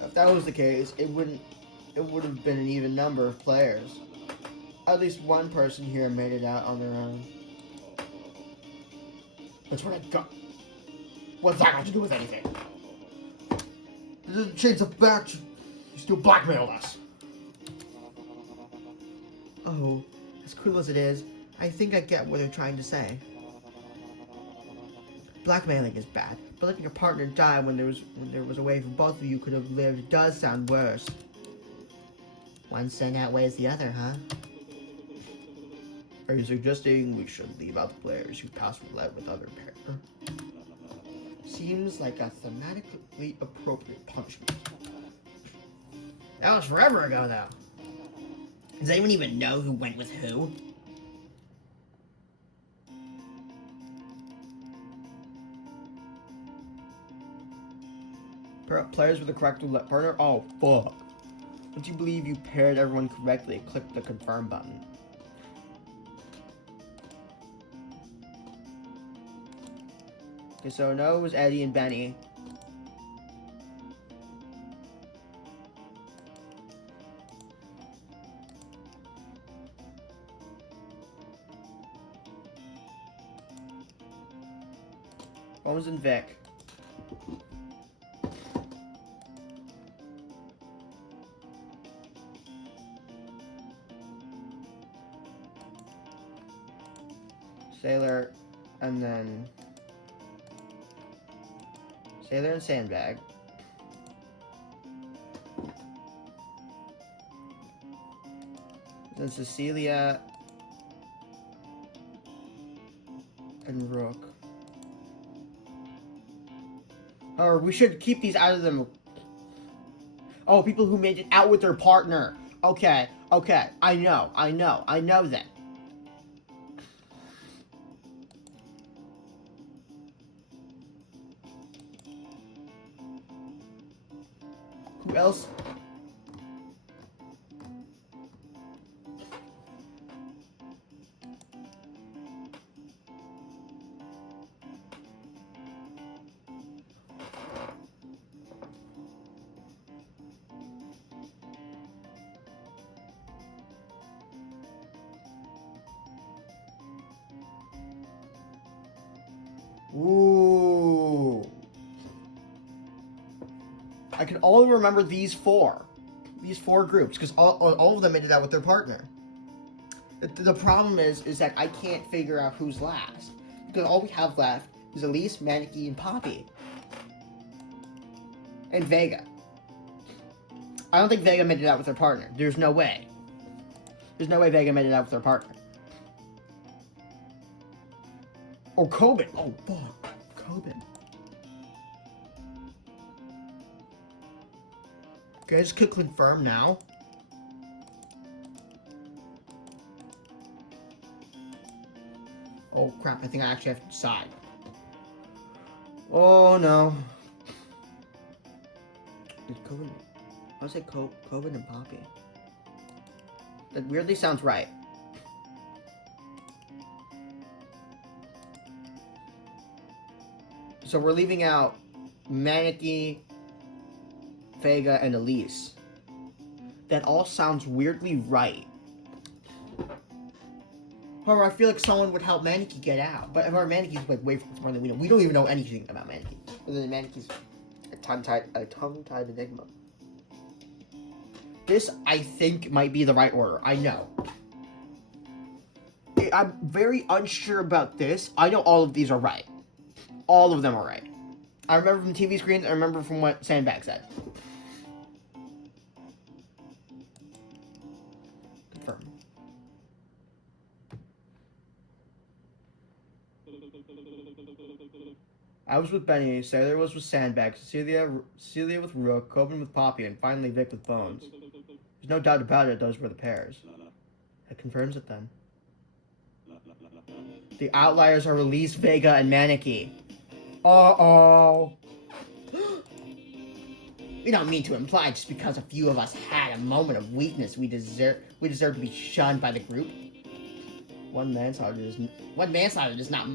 If that was the case, it would have been an even number of players. At least one person here made it out on their own. That's what I got. What's that got to do with anything? It doesn't change the fact you still blackmailed us. Oh, as cruel as it is, I think I get what they're trying to say. Blackmailing is bad, but letting your partner die when there was a way for both of you could have lived does sound worse. One sin outweighs the other, huh? Are you suggesting we should leave out the players who pass roulette with other pairs? seems like a thematically appropriate punishment. That was forever ago, though. Does anyone even know who went with who? Players with the correct roulette partner? Oh, fuck. Once you believe you paired everyone correctly, click the confirm button. Okay, so no, it was Eddie and Benny. Bones and Vic. Sailor, and then Sailor and Sandbag. Then Cecilia and Rook. Or we should keep these out of them. Oh, people who made it out with their partner. Okay, okay. I know that. Who else? Ooh. I can only remember these four groups, because all of them ended out with their partner. The problem is that I can't figure out who's last, because all we have left is Elise, Maneki, and Poppy. And Vega. I don't think Vega made it out with her partner. There's no way. There's no way Vega made it out with her partner. Or Coben. Oh, fuck. Coben. Okay, I just click confirm now. Oh, crap. I think I actually have to decide. Oh, no. Did Coben... I would say Coben and Poppy. That weirdly sounds right. So we're leaving out Maneki, Vega, and Elise. That all sounds weirdly right. However, I feel like someone would help Maneki get out. But Maneki's like way more than we know. We don't even know anything about Maneki. Other than Maneki's a tongue-tied enigma. This, I think, might be the right order. I know. I'm very unsure about this. I know all of these are right. All of them are right. I remember from TV screens. I remember from what Sandbag said. Confirm. I was with Benny. Sailor was with Sandbag. Cecilia with Rook. Coben with Poppy. And finally Vic with Bones. There's no doubt about it. Those were the pairs. That confirms it then. The outliers are Elise, Vega, and Maneki. Uh-oh. We don't mean to imply just because a few of us had a moment of weakness we deserve to be shunned by the group. One manslaughter does not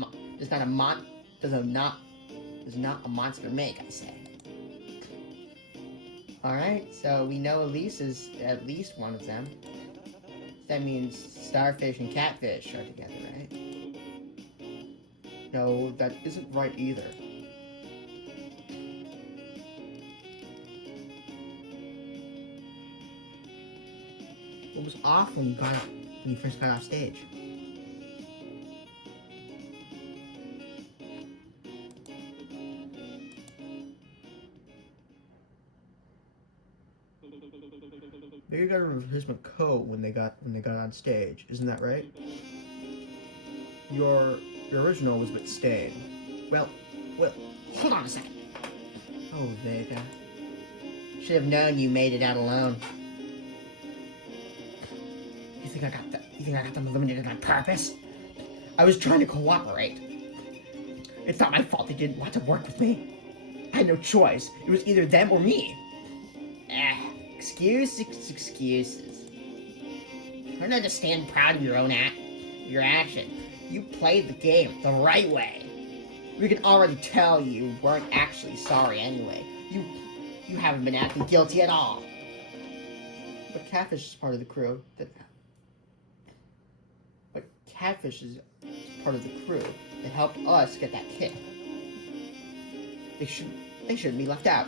a monster make, I say. Alright, so we know Elise is at least one of them. That means starfish and catfish are together, right? No, that isn't right either. What was off when you first got off stage? Vega got a replacement coat when they got on stage, isn't that right? Your original was a bit stained. Well, Hold on a second. Oh, Vega. Should have known you made it out alone. You think I got them eliminated on purpose? I was trying to cooperate. It's not my fault they didn't want to work with me. I had no choice. It was either them or me. Excuses. You're not to stand proud of your action. You played the game the right way. We can already tell you weren't actually sorry anyway. You haven't been acting guilty at all. But Catfish is part of the crew that helped us get that kick. They shouldn't be left out.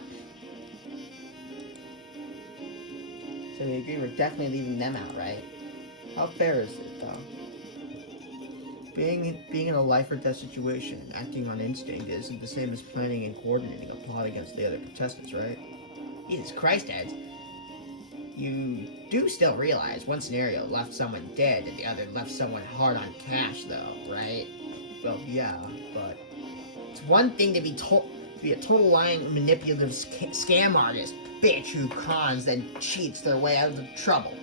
So we agree we're definitely leaving them out, right? How fair is it, though? Being in a life or death situation and acting on instinct isn't the same as planning and coordinating a plot against the other contestants, right? Jesus Christ, Ed. You do still realize one scenario left someone dead and the other left someone hard on cash, though, right? Well, yeah, but it's one thing to be a total lying, manipulative scam artist, bitch who cons then cheats their way out of trouble.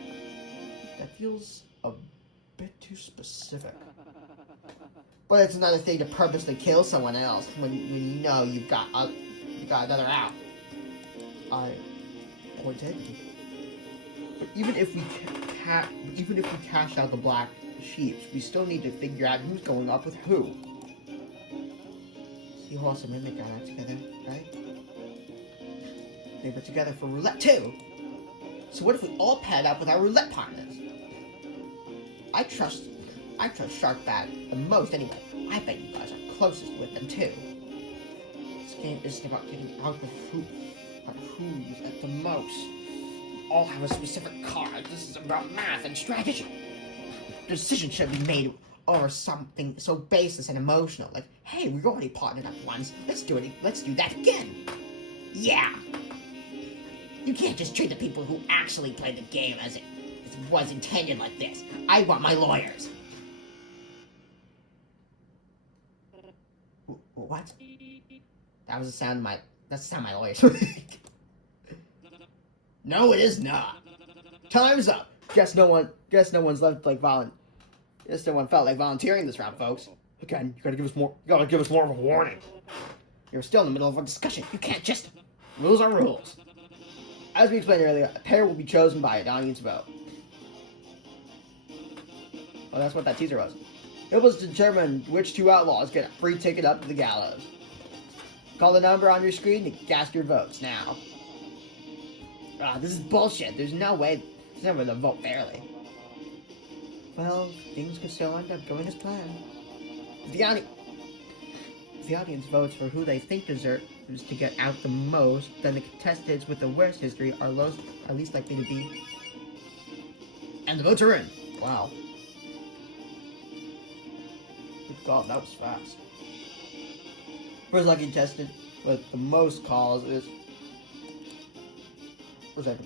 That feels a bit too specific. But it's another thing to purposely kill someone else when you know you've got another out. Point taken. But even if we cash out the black sheep, we still need to figure out who's going up with who. See who else and got out together, right? They were together for roulette too. So what if we all paired up with our roulette partners? I trust Sharkbag the most anyway. I bet you guys are closest with them too. This game isn't about getting out with who's at the most. We all have a specific card. This is about math and strategy. The decision should be made over something so baseless and emotional, like, hey, we've already partnered up once. Let's do that again. Yeah. You can't just treat the people who actually played the game as it was intended like this. I want my lawyers. What? That's the sound my lawyers make. No, it is not. Time's up. Guess no one felt like volunteering this round, folks. Again, you gotta give us more of a warning. You're still in the middle of a discussion. You can't just... Rules are rules. As we explained earlier, a pair will be chosen by an audience vote. Well, that's what that teaser was. It was to determine which two outlaws get a free ticket up to the gallows. Call the number on your screen to cast your votes now. This is bullshit. There's no way to vote fairly. Well, things could still end up going as planned. If the audience votes for who they think deserves to get out the most, then the contestants with the worst history are least likely to be. And the votes are in. Wow. Good God, that was fast. First lucky contestant with the most calls is... Present.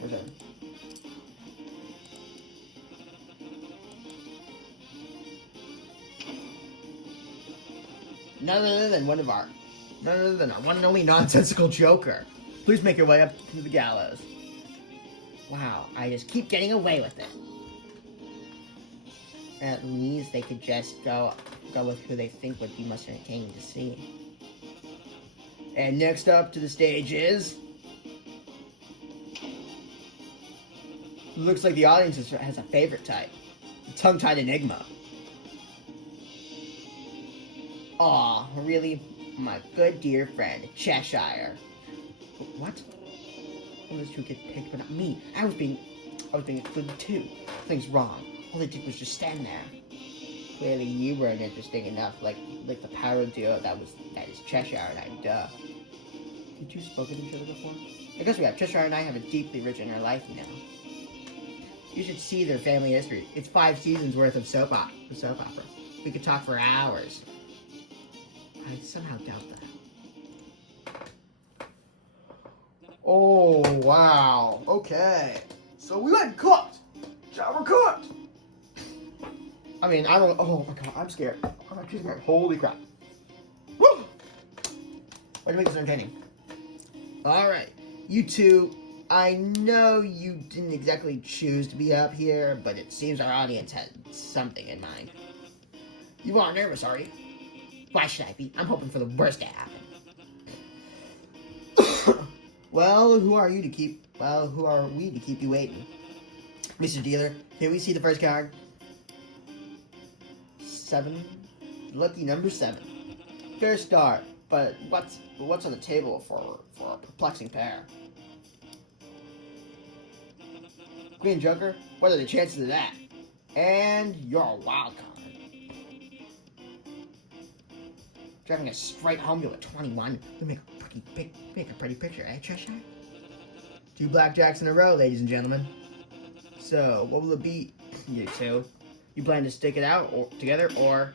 None other than our one and only nonsensical Joker. Please make your way up to the gallows. Wow, I just keep getting away with it. At least they could just go with who they think would be most entertaining to see. And next up to the stage is... Looks like the audience has a favorite type. The tongue-tied enigma. Aw, really? My good dear friend, Cheshire. What? All those two get picked, but not me. I was being excluded too. Things wrong. All they did was just stand there. Clearly you weren't interesting enough, like the power duo that is Cheshire and I, duh. You two spoken to each other before? I guess we have. Cheshire and I have a deeply rich inner life now. You should see their family history. It's 5 seasons worth of soap opera. We could talk for hours. I somehow doubt that. Oh, wow. Okay. So we went cooked. We're cooked. I mean, oh my God, I'm scared. Holy crap. Woo! Way to make this entertaining. Alright, you two, I know you didn't exactly choose to be up here, but it seems our audience had something in mind. You aren't nervous, are you? Why should I be? I'm hoping for the worst to happen. Well, who are we to keep you waiting? Mr. Dealer, can we see the first card? 7. Lucky number 7. Fair start, but what's on the table for a perplexing pair? Queen Joker, what are the chances of that? And you're a wild card. Driving a straight home, you're a 21. You make a pretty picture, eh, Trisha? 2 blackjacks in a row, ladies and gentlemen. So, what will it be, you two? You plan to stick it out together, or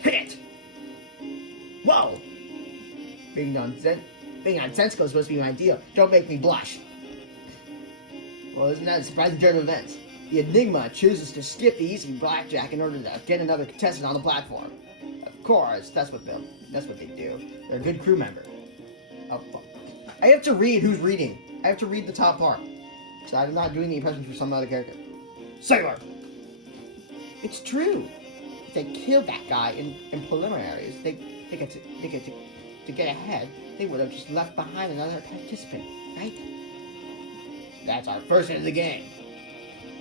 hit it? Whoa! Being nonsensical is supposed to be my deal. Don't make me blush. Well, isn't that a surprising turn of events? The Enigma chooses to skip the easy blackjack in order to get another contestant on the platform. Of course, that's what they do. They're a good crew member. Oh, fuck. I have to read who's reading. I have to read the top part. So I'm not doing the impressions for some other character. Sailor! It's true. If they killed that guy in preliminaries, they get to get ahead, they would have just left behind another participant, right? That's our first hit of the game.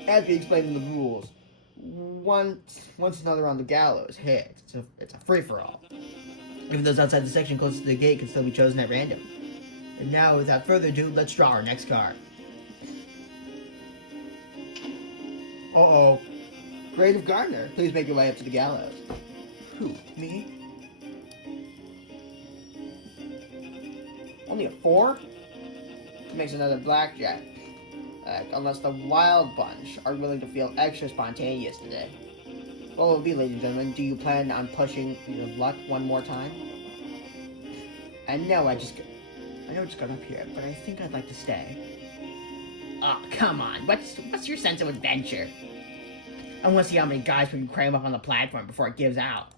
As we explained in the rules, once another on the gallows hits, it's a free-for-all. Even those outside the section closest to the gate can still be chosen at random. And now, without further ado, let's draw our next card. Uh-oh. Creative Gardener, please make your way up to the gallows. Who, me? Only a 4? Makes another blackjack. Unless the Wild Bunch are willing to feel extra spontaneous today. What will it be, ladies and gentlemen? Do you plan on pushing your luck one more time? I know I just got up here, but I think I'd like to stay. Oh, come on. What's your sense of adventure? I want to see how many guys we can cram up on the platform before it gives out.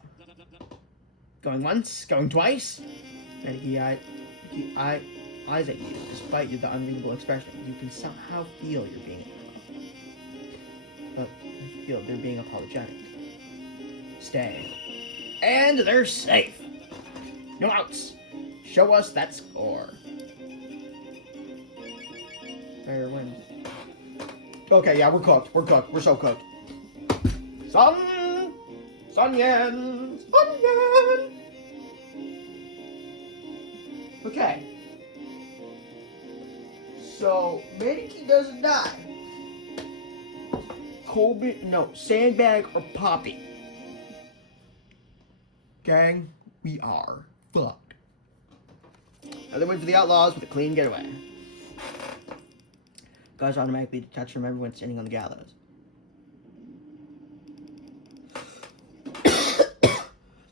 Going once? Going twice? And he eyes at you, despite the unreadable expression. You can somehow feel they're being apologetic. Stay. And they're safe. No outs. Show us that score. Fair wins. Okay, yeah, we're cooked. We're cooked. We're so cooked. Sun Yen. Okay. So, Maneki doesn't die. Sandbag or Poppy. Gang, we are fucked. Now they're waiting for the outlaws with a clean getaway. Guys automatically detach from everyone standing on the gallows.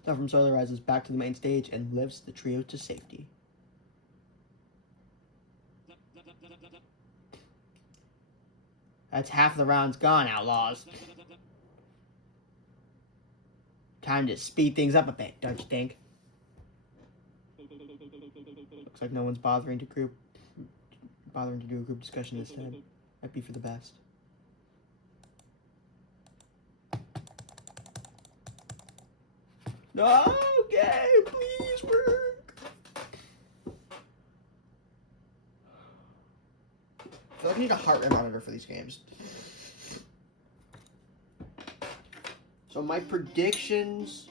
Stuff from Solar rises back to the main stage and lifts the trio to safety. That's half the rounds gone, outlaws. Time to speed things up a bit, don't you think? Looks like no one's bothering to do a group discussion instead. Might be for the best. Okay, please work. I feel like I need a heart rate monitor for these games. So my predictions.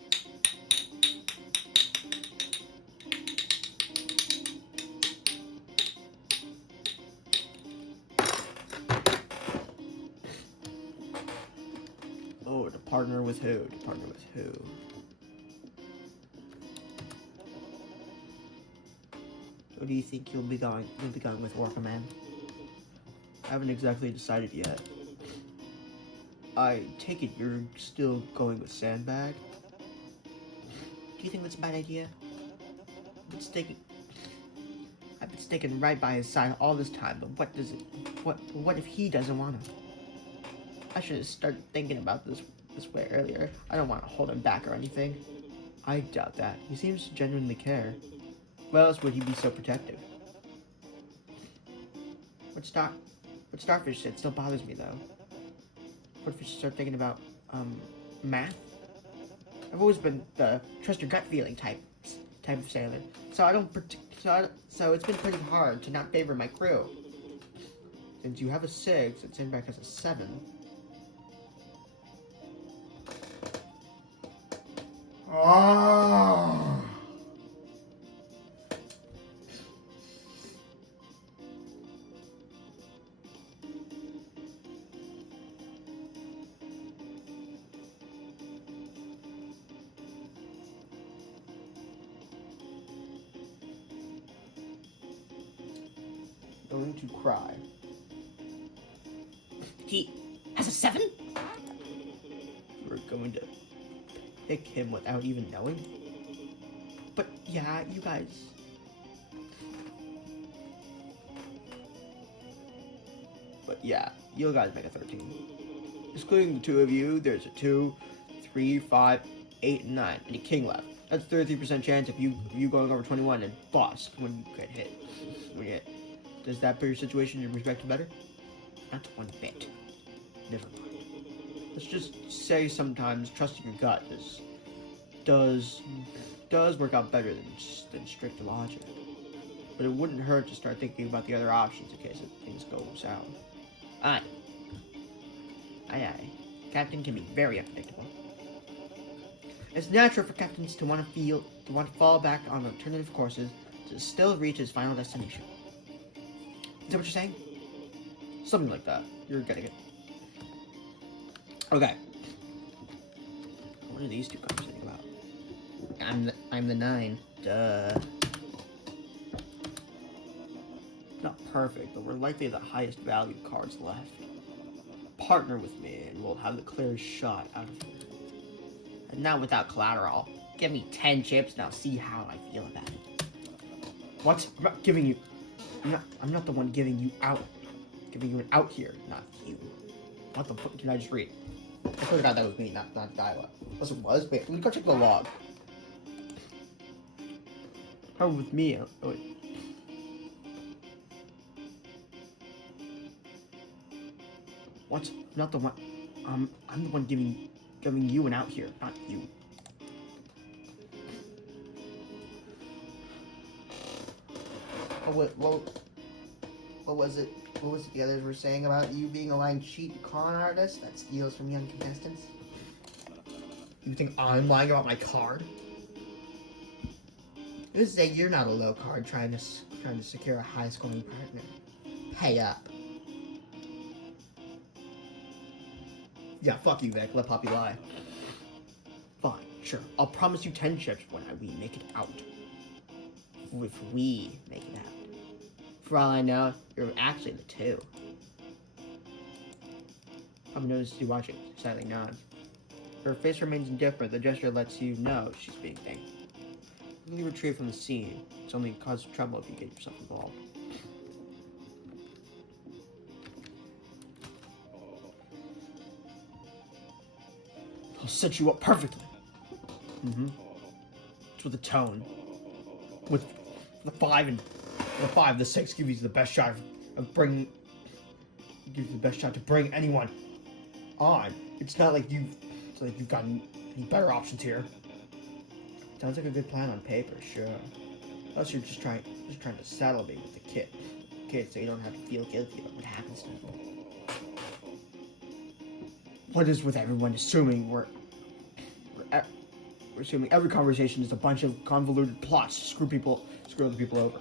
Oh, to partner with who? To partner with who? Who do you think you'll be going with, Worker Man? I haven't exactly decided yet. I take it you're still going with Sandbag? Do you think that's a bad idea? I've been sticking right by his side all this time, but what if he doesn't want to? I should have started thinking about this way earlier. I don't want to hold him back or anything. I doubt that. He seems to genuinely care. Why else would he be so protective? What Starfish said still bothers me, though. What if we should start thinking about, math? I've always been the trust your gut feeling type of sailor, so it's been pretty hard to not favor my crew. Since you have a 6 and Sinbad has a 7. Oh. Going to cry. He has a 7? We're going to pick him without even knowing? But yeah, you guys. But yeah, you guys make a 13. Excluding the two of you, there's a 2, 3, 5, 8, and 9, and a king left. That's 33% chance of you going over 21 and bust when you get hit. Does that put your situation in perspective better? Not one bit. Never mind. Let's just say sometimes trusting your gut does work out better than strict logic. But it wouldn't hurt to start thinking about the other options in case things go south. Aye. Captain can be very unpredictable. It's natural for captains to want to fall back on alternative courses to still reach his final destination. Is that what you're saying? Something like that. You're getting it. Okay. What are these two conversating about? I'm the 9. Duh. Not perfect, but we're likely the highest value cards left. Partner with me, and we'll have the clearest shot out of it. And not without collateral. Give me 10 chips, now see how I feel about it. What? I'm not giving you. I'm not the one giving you out. Giving you an out here, not you. What the fuck did I just read? I forgot that was me, not dialogue. Unless it was? Wait, let me go check the log. How with me? Oh, wait. What? Not the one. I'm the one giving you an out here, not you. Oh, what was it? What was it the others were saying about you being a lying cheat con artist that steals from young contestants? You think I'm lying about my card? Who's say you're not a low card trying to secure a high scoring partner? Pay up. Yeah, fuck you, Vic. Let Poppy lie. Fine, sure. I'll promise you 10 chips when we make it out. If we make it out. For all I know, you're actually the 2. I've noticed you watching, sadly nods. Her face remains indifferent. The gesture lets you know she's being thanked. Quickly retrieve from the scene. It's only cause trouble if you get yourself involved. I'll set you up perfectly. It's with a tone. With the 5 and the 5, the 6 gives you the best shot of bringing. Gives you the best shot to bring anyone on. It's not like you've got any better options here. Sounds like a good plan on paper, sure. Unless you're just trying to saddle me with the kid, so you don't have to feel guilty about what happens to them. What is with everyone assuming we're assuming every conversation is a bunch of convoluted plots to screw other people over?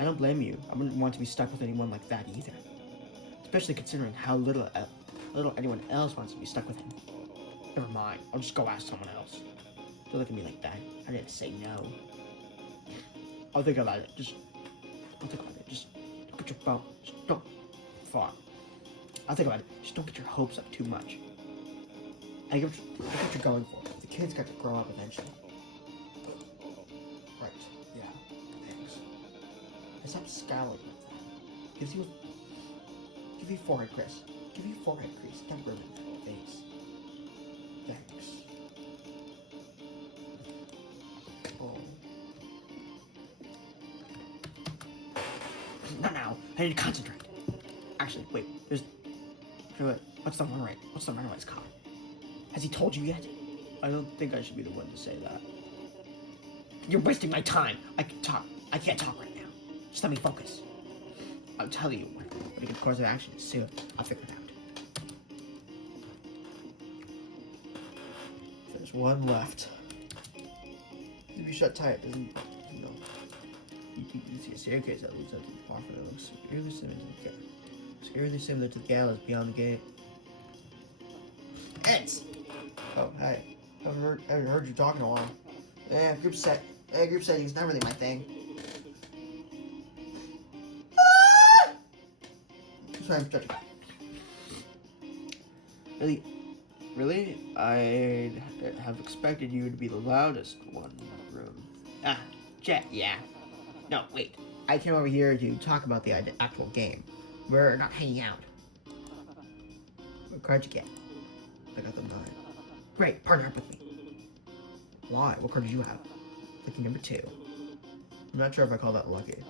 I don't blame you. I wouldn't want to be stuck with anyone like that either. Especially considering how little anyone else wants to be stuck with him. Never mind. I'll just go ask someone else. Don't look at me like that. I didn't say no. I'll think about it. Just look at your phone. Just don't far. I'll think about it. Just don't get your hopes up too much. I get what you're going for. The kid's got to grow up eventually. Right. Yeah. Thanks. Stop scowling like that. Give you forehead, Chris. Give you forehead crease. Don't ruin that face. Thanks. Oh. I need to concentrate. Actually, wait, what's the runaway's car? Has he told you yet? I don't think I should be the one to say that. You're wasting my time. I can't talk right now. Just let me focus. I'll tell you when I get the course of action soon. I'll figure it out. There's one left. If you shut tight, it doesn't, you know. You can see a staircase that leads up to the bar, and it looks eerily similar to the gallows beyond the gate. Eds! Oh, hi. Haven't heard you talk in a while. Yeah, group setting's not really my thing. Ah! Sorry, I'm judging. Really? I'd have expected you to be the loudest one in the room. Ah, Jet, yeah. No, wait. I came over here to talk about the actual game. We're not hanging out. What card you get? I got the 9. Great, partner up with me. Why? What card did you have? Lucky number 2. I'm not sure if I call that lucky.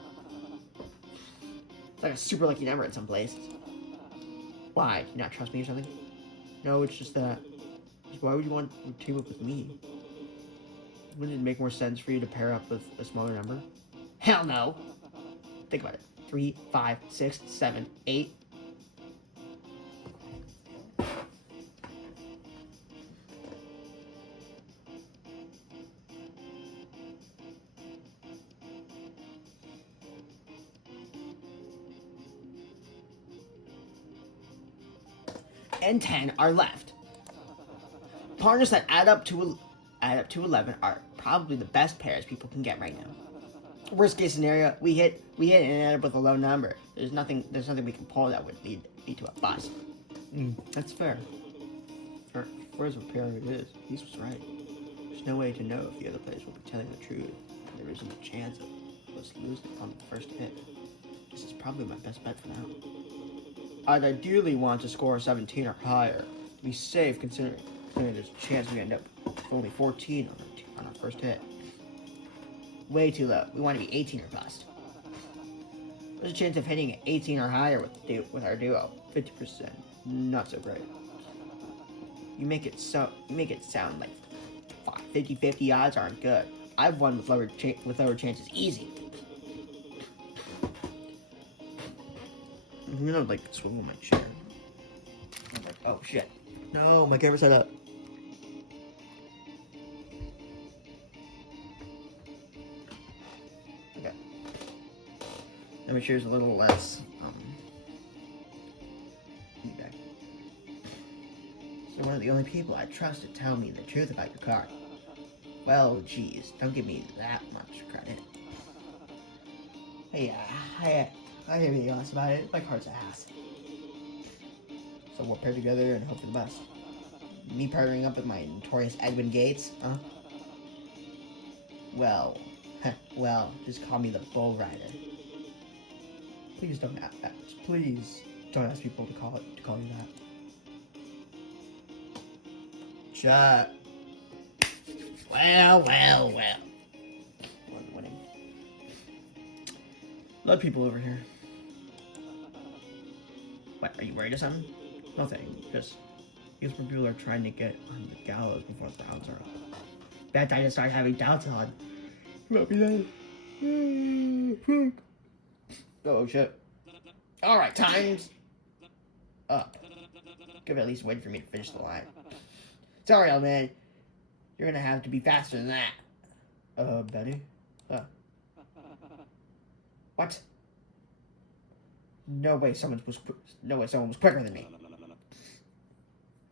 It's like a super lucky number in some places. Why? Do you not trust me or something? No, it's just that. Why would you want to team up with me? Wouldn't it make more sense for you to pair up with a smaller number? Hell no! Think about it. 3, 5, 6, 7, 8. And 10 are left. Partners that add up to 11 are probably the best pairs people can get right now. Worst case scenario, we hit and end up with a low number. There's nothing we can pull that would lead to a bust. That's fair. Where's what pair it is? He was right. There's no way to know if the other players will be telling the truth. And there isn't a chance of us losing on the first hit. This is probably my best bet for now. I'd ideally want to score 17 or higher to be safe, considering there's a chance we end up with only 14 on our first hit. Way too low. We want to be 18 or bust. There's a chance of hitting 18 or higher with our duo. 50%. Not so great. You make it sound like 50-50 odds aren't good. I've won with lower chances easy. I'm gonna like swivel my chair. Oh shit. No, my camera's set up. Okay. Now my chair's a little less okay. So you're one of the only people I trust to tell me the truth about your card. Well, geez, don't give me that much credit. Hey, I hear you honest about it. My card's ass. So we'll pair together and hope for the best. Me partnering up with my notorious Edwin Gates, huh? Well, just call me the Bull Rider. Please don't ask people to call you that. Shut. Well. Winning. A lot of people over here. What, are you worried or something? Nothing, just because more people are trying to get on the gallows before the rounds are up. Bad time to start having doubts on. Might be that. Oh shit. Alright, time's up. Give it at least wait for me to finish the line. Sorry, old man. You're gonna have to be faster than that. Betty? What? No way someone was quicker than me.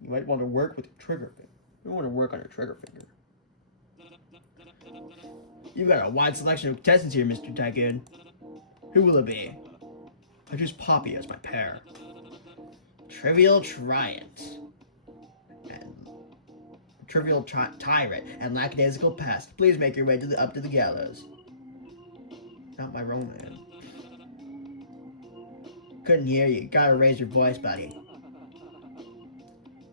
You might want to work with your trigger finger. You want to work on your trigger finger. You've got a wide selection of contestants here, Mr. Tycoon. Who will it be? I choose Poppy as my pair. Trivial Tyrant. And Trivial Tyrant and Lackadaisical Pest. Please make your way up to the gallows. Not my romance. Couldn't hear you. Gotta raise your voice, buddy.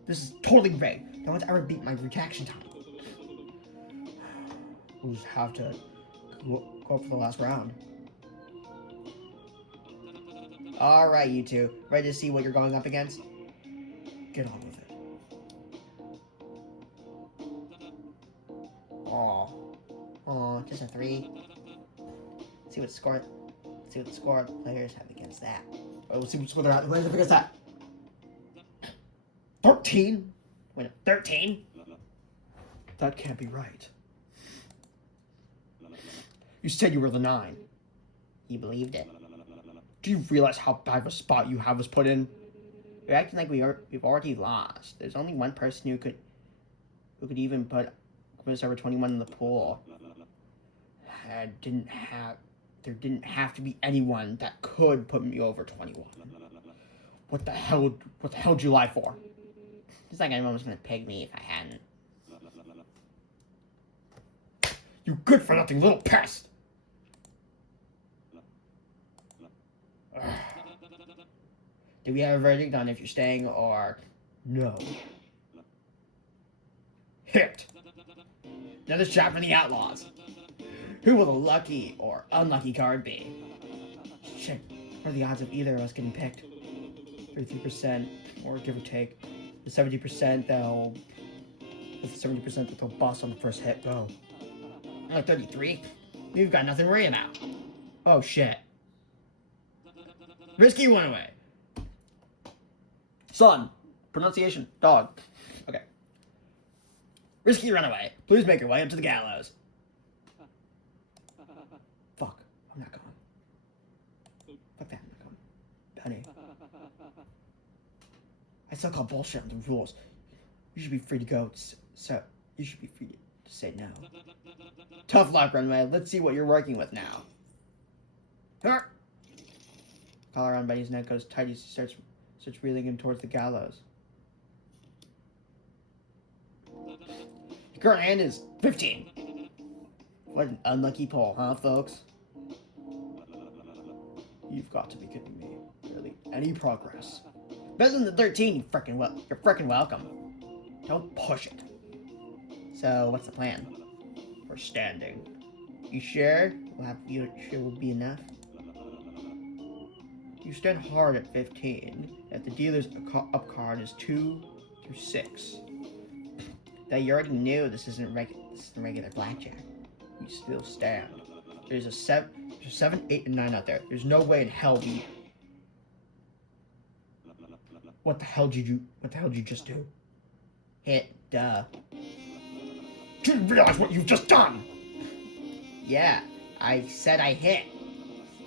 This is totally great. No one's ever beat my reaction time. We'll just have to go for the last round. Alright, you two. Ready to see what you're going up against? Get on with it. Oh, just a 3. See what score players have against that. Oh, let's see what score they're at. What have against that? 13? Wait, 13? That can't be right. You said you were the 9. You believed it. Do you realize how bad of a spot you have us put in? You're acting like we've already lost. There's only one person who could even put quiz over 21 in the pool. There didn't have to be anyone that could put me over 21. What the hell did you lie for? It's like anyone was gonna pick me if I hadn't. You good for nothing little pest! Do we have a verdict on if you're staying or no? Hit! Another shot for the Outlaws. Who will the lucky or unlucky card be? Shit, what are the odds of either of us getting picked? 33%, or give or take. The 70% that'll bust on the first hit go. Only 33? You've got nothing to worry about. Oh shit. Risky one away. Son. Pronunciation. Dog. Okay. Risky runaway. Please make your way up to the gallows. Fuck. I'm not going. Fuck that. I'm not going. Penny. I still call bullshit on the rules. You should be free to go. So you should be free to say no. Tough luck, Runway. Let's see what you're working with now. Collar on Betty's neck goes tight as he starts reeling him towards the gallows. Your current hand is 15. What an unlucky pull, huh, folks? You've got to be kidding me. Really, any progress? Better than the 13, you're frickin' welcome. Don't push it. So, what's the plan? We're standing. You sure? You sure will be enough? You stand hard at 15. If the dealer's up card is 2 through 6. That you already knew this isn't regular blackjack. You still stand. There's 7, 8, and 9 out there. There's no way in hell we. What the hell did you just do? Hit, duh. Do you realize what you've just done? Yeah, I said I hit.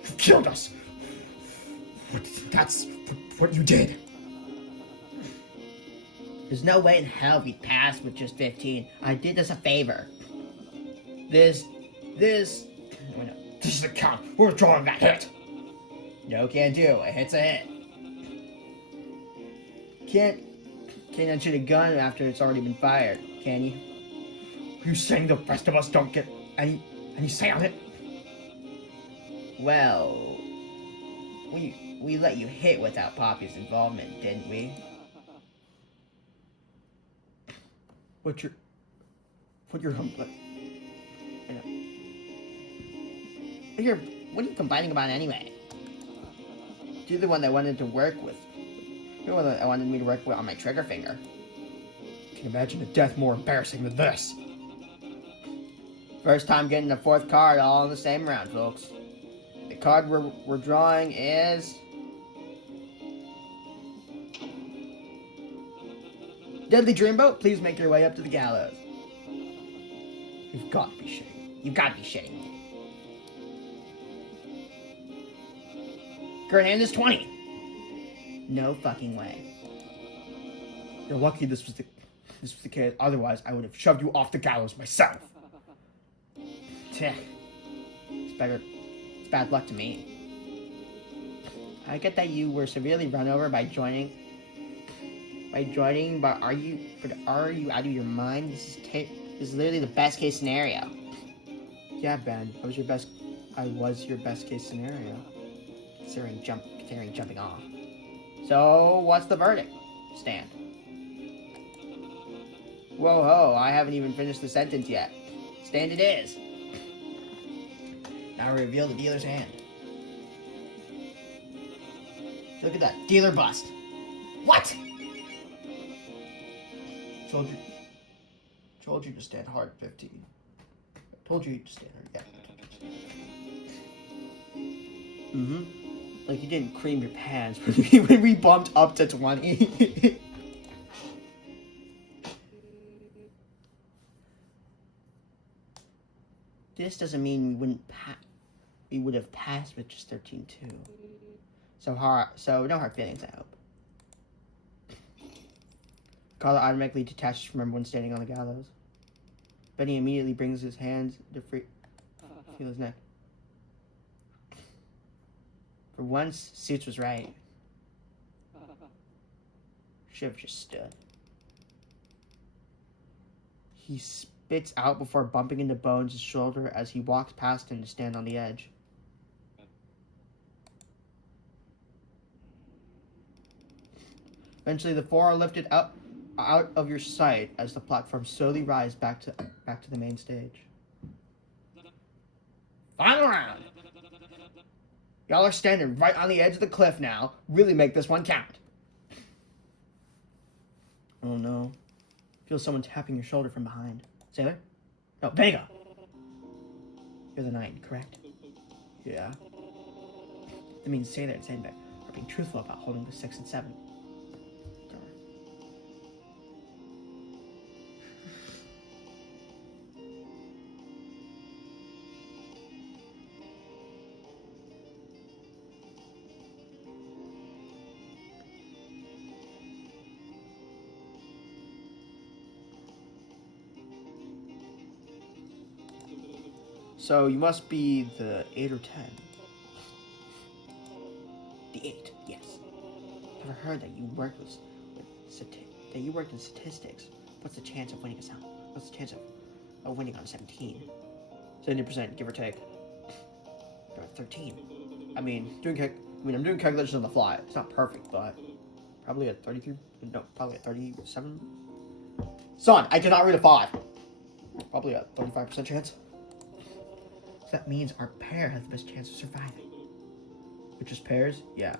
You killed us. That's what you did. There's no way in hell we passed with just 15. I did us a favor. This is the count. We're drawing that hit. No can do. A hit's a hit. Can't unshoot a gun after it's already been fired, can you? Are you saying the rest of us don't get any say on it? Well, we let you hit without Poppy's involvement, didn't we? What you're what are you complaining about anyway? you're the one that wanted to work with. You're the one that wanted me to work with on my trigger finger. Can you imagine a death more embarrassing than this? First time getting the 4th card all in the same round, folks. The card we're drawing is Deadly Dreamboat. Please make your way up to the gallows. You've got to be shitting. You gotta be shitting me. Current hand is 20. No fucking way. You're lucky this was the case. Otherwise, I would have shoved you off the gallows myself. It's bad luck to me. I get that you were severely run over by joining, but are you out of your mind? This is literally the best case scenario. Yeah, Ben, I was your best case scenario. Considering jumping off. So, what's the verdict? Stand. Whoa ho, I haven't even finished the sentence yet. Stand it is. Now reveal the dealer's hand. Look at that. Dealer bust. What? Told you to stand hard, 15. Told you to stand hard. Yeah. Mm-hmm. Like you didn't cream your pants when we bumped up to 20. This doesn't mean we would have passed with just 13 too. So no hard feelings, I hope. Carla automatically detaches from everyone standing on the gallows. Benny immediately brings his hands to feel his neck. For once, Suits was right. Shiv just stood. He spits out before bumping into Bones' shoulder as he walks past him to stand on the edge. Eventually, the four are lifted out of your sight as the platform slowly rises back to the main stage. Final round. Y'all are standing right on the edge of the cliff now. Really make this one count. Oh no. Feel someone tapping your shoulder from behind. Sailor? No, Vega. You're the 9, correct? Yeah. That means Sailor and Sandbag are being truthful about holding the 6 and 7. So you must be the 8 or 10. The 8, yes. I've heard that you worked in statistics. What's the chance of winning a sound? What's the chance of winning on 17? 70%, give or take. You're at 13. I'm doing calculations on the fly. It's not perfect, but probably at 33. No, probably at 37. Son, I cannot read a 5. Probably a 35% chance. That means our pair has the best chance of surviving. Which is pairs? Yeah.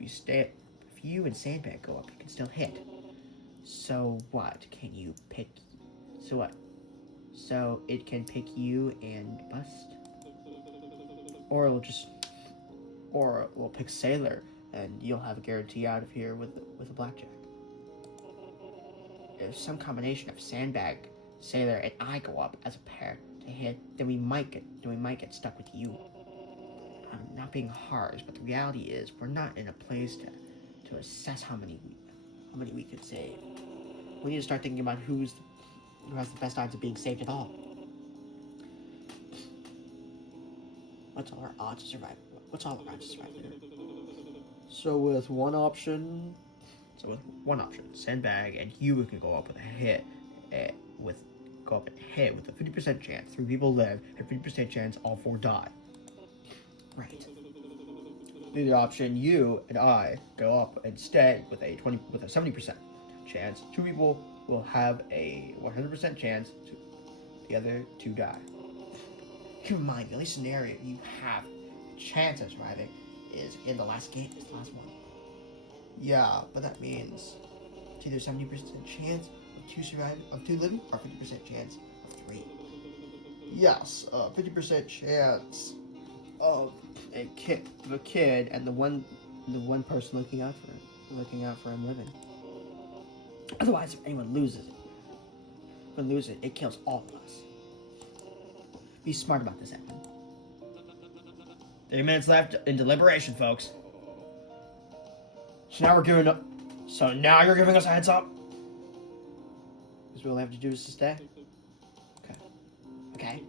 If you and Sandbag go up, you can still hit. So what? Can you pick... So what? So it can pick you and bust? Or we'll pick Sailor, and you'll have a guarantee out of here with a blackjack. If some combination of Sandbag, Sailor, and I go up as a pair to hit, then we might get stuck with you. I'm not being harsh, but the reality is we're not in a place to assess how many we could save. We need to start thinking about who has the best odds of being saved at all. What's all our odds to survive? Here? So with one option, Sandbag and you can go up with a hit, with a 50% chance. 3 people live, and 50% chance all 4 die. Right. The other option, you and I go up instead with a 70% chance. 2 people will have a 100% chance. The other 2 die. Keep in mind, the only scenario you have a chance of surviving is in the last game. It's the last one. Yeah, but that means it's either 70% chance of 2 living, or 50% chance of 3. Yes, 50% chance of a kid and the one person looking out for him living. Otherwise, if anyone loses it, it kills all of us. Be smart about this, Edmund. 30 minutes left in deliberation, folks. So now you're giving us a heads up? Because all we have to do is to stay? Okay.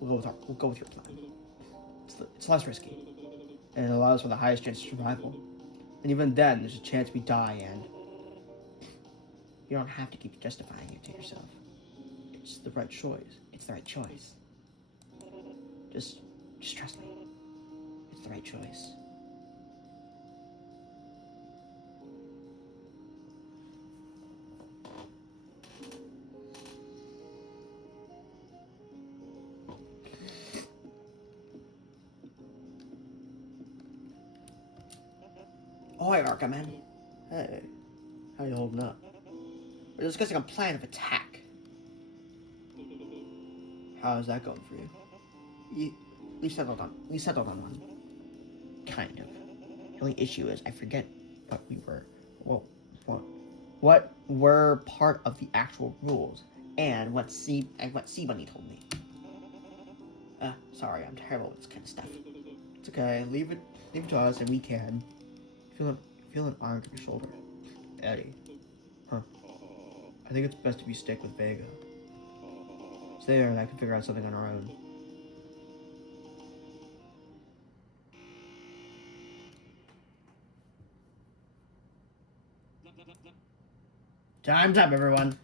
We'll go with your plan. It's less risky. And it allows for the highest chance of survival. And even then, there's a chance we die, and you don't have to keep justifying it to yourself. It's the right choice. It's the right choice. Just trust me. It's the right choice. Ahoy, Arcaman. Hey, how you holding up? We're discussing a plan of attack. How's that going for you? We settled on one. Kind of. The only issue is I forget what we were. Well, what were part of the actual rules, and what C Bunny told me. Sorry, I'm terrible with this kind of stuff. It's okay. Leave it to us, and we can. Feel an arm to your shoulder. Eddie. Huh. I think it's best if you stick with Vega. Stay there, and I can figure out something on our own. Time's up, everyone.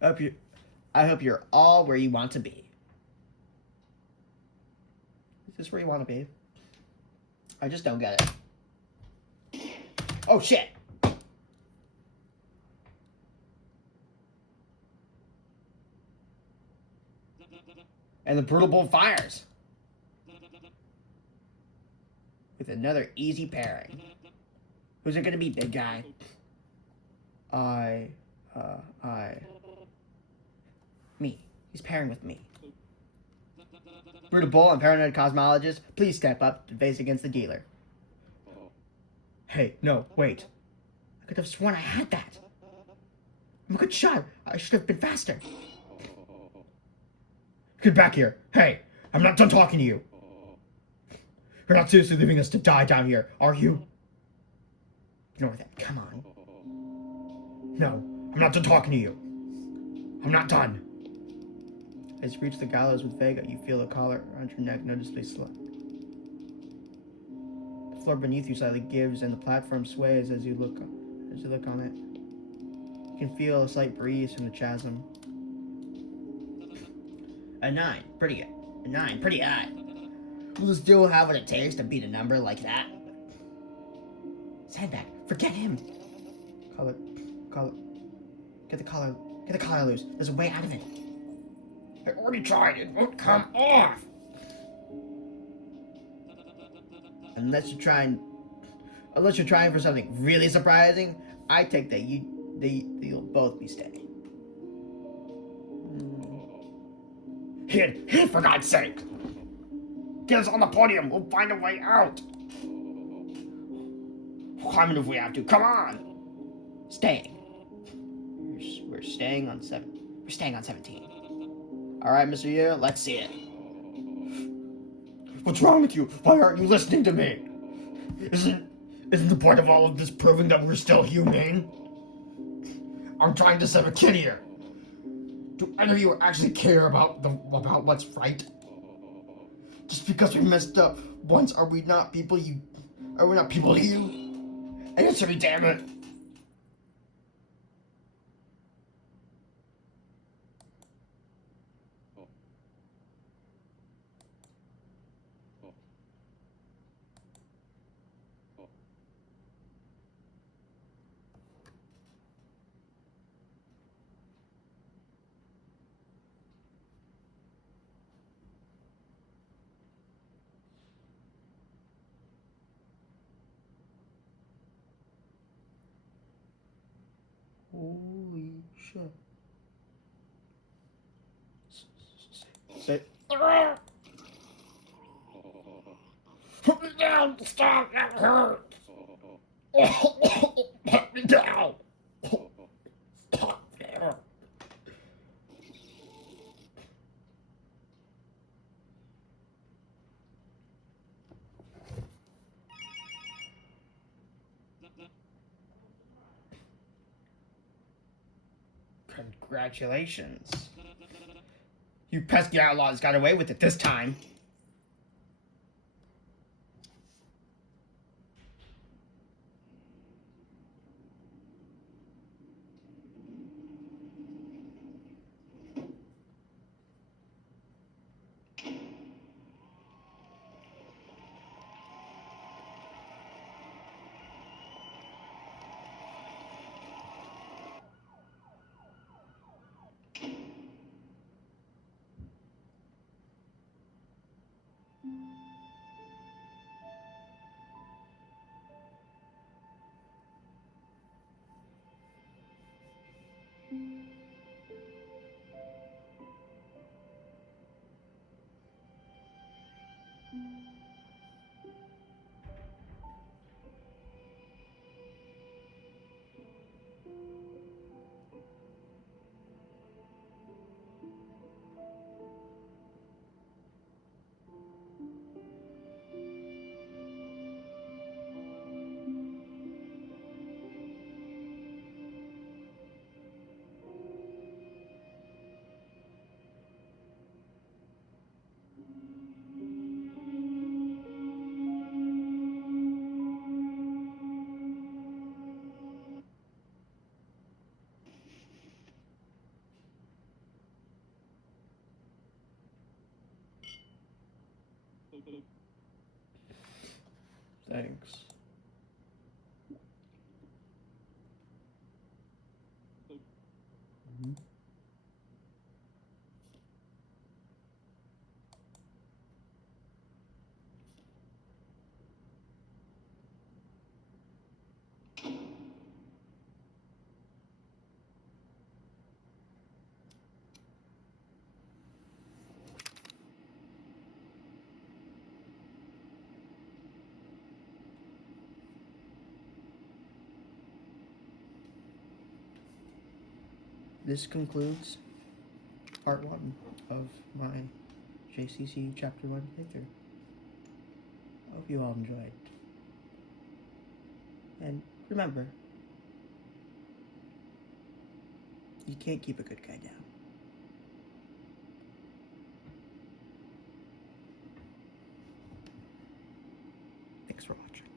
I hope you're all where you want to be. Is this where you want to be? I just don't get it. Oh shit! And the brutal bull fires with another easy pairing. Who's it gonna be, big guy? Me. He's pairing with me. Brutal bull and paranoid cosmologist, please step up to face against the dealer. Hey, no, wait. I could have sworn I had that. I'm a good shot. I should have been faster. Get back here. Hey, I'm not done talking to you. You're not seriously leaving us to die down here, are you? Ignore that. Come on. No, I'm not done talking to you. I'm not done. As you reach the gallows with Vega, you feel the collar around your neck noticeably slip. The floor beneath you slightly gives, and the platform sways as you look on it. You can feel a slight breeze from the chasm. A 9. Pretty good. A 9. Pretty high. Will this duo have what it takes to beat a number like that? Sandbag. Forget him. Collar. Get the collar loose. There's a way out of it. I already tried. It won't come off. Unless you're trying for something really surprising, I take that you'll both be staying. Hit, for God's sake! Get us on the podium. We'll find a way out. We'll climb it if we have to. Come on. Staying. We're staying on 7. We're staying on 17. All right, Mr. Yu, let's see it. What's wrong with you? Why aren't you listening to me? Isn't the point of all of this proving that we're still humane? I'm trying to save a kid here. Do any of you actually care about what's right? Just because we messed up once, are we not people to you? Answer me, damn it! Holy shit. Sit. Put me down! Stop! That hurts! Put me down! Stop there! Congratulations. You pesky outlaws got away with it this time. Thanks. Mhm. This concludes part 1 of my JCC Chapter 1 playthrough. I hope you all enjoyed. And remember, you can't keep a good guy down. Thanks for watching.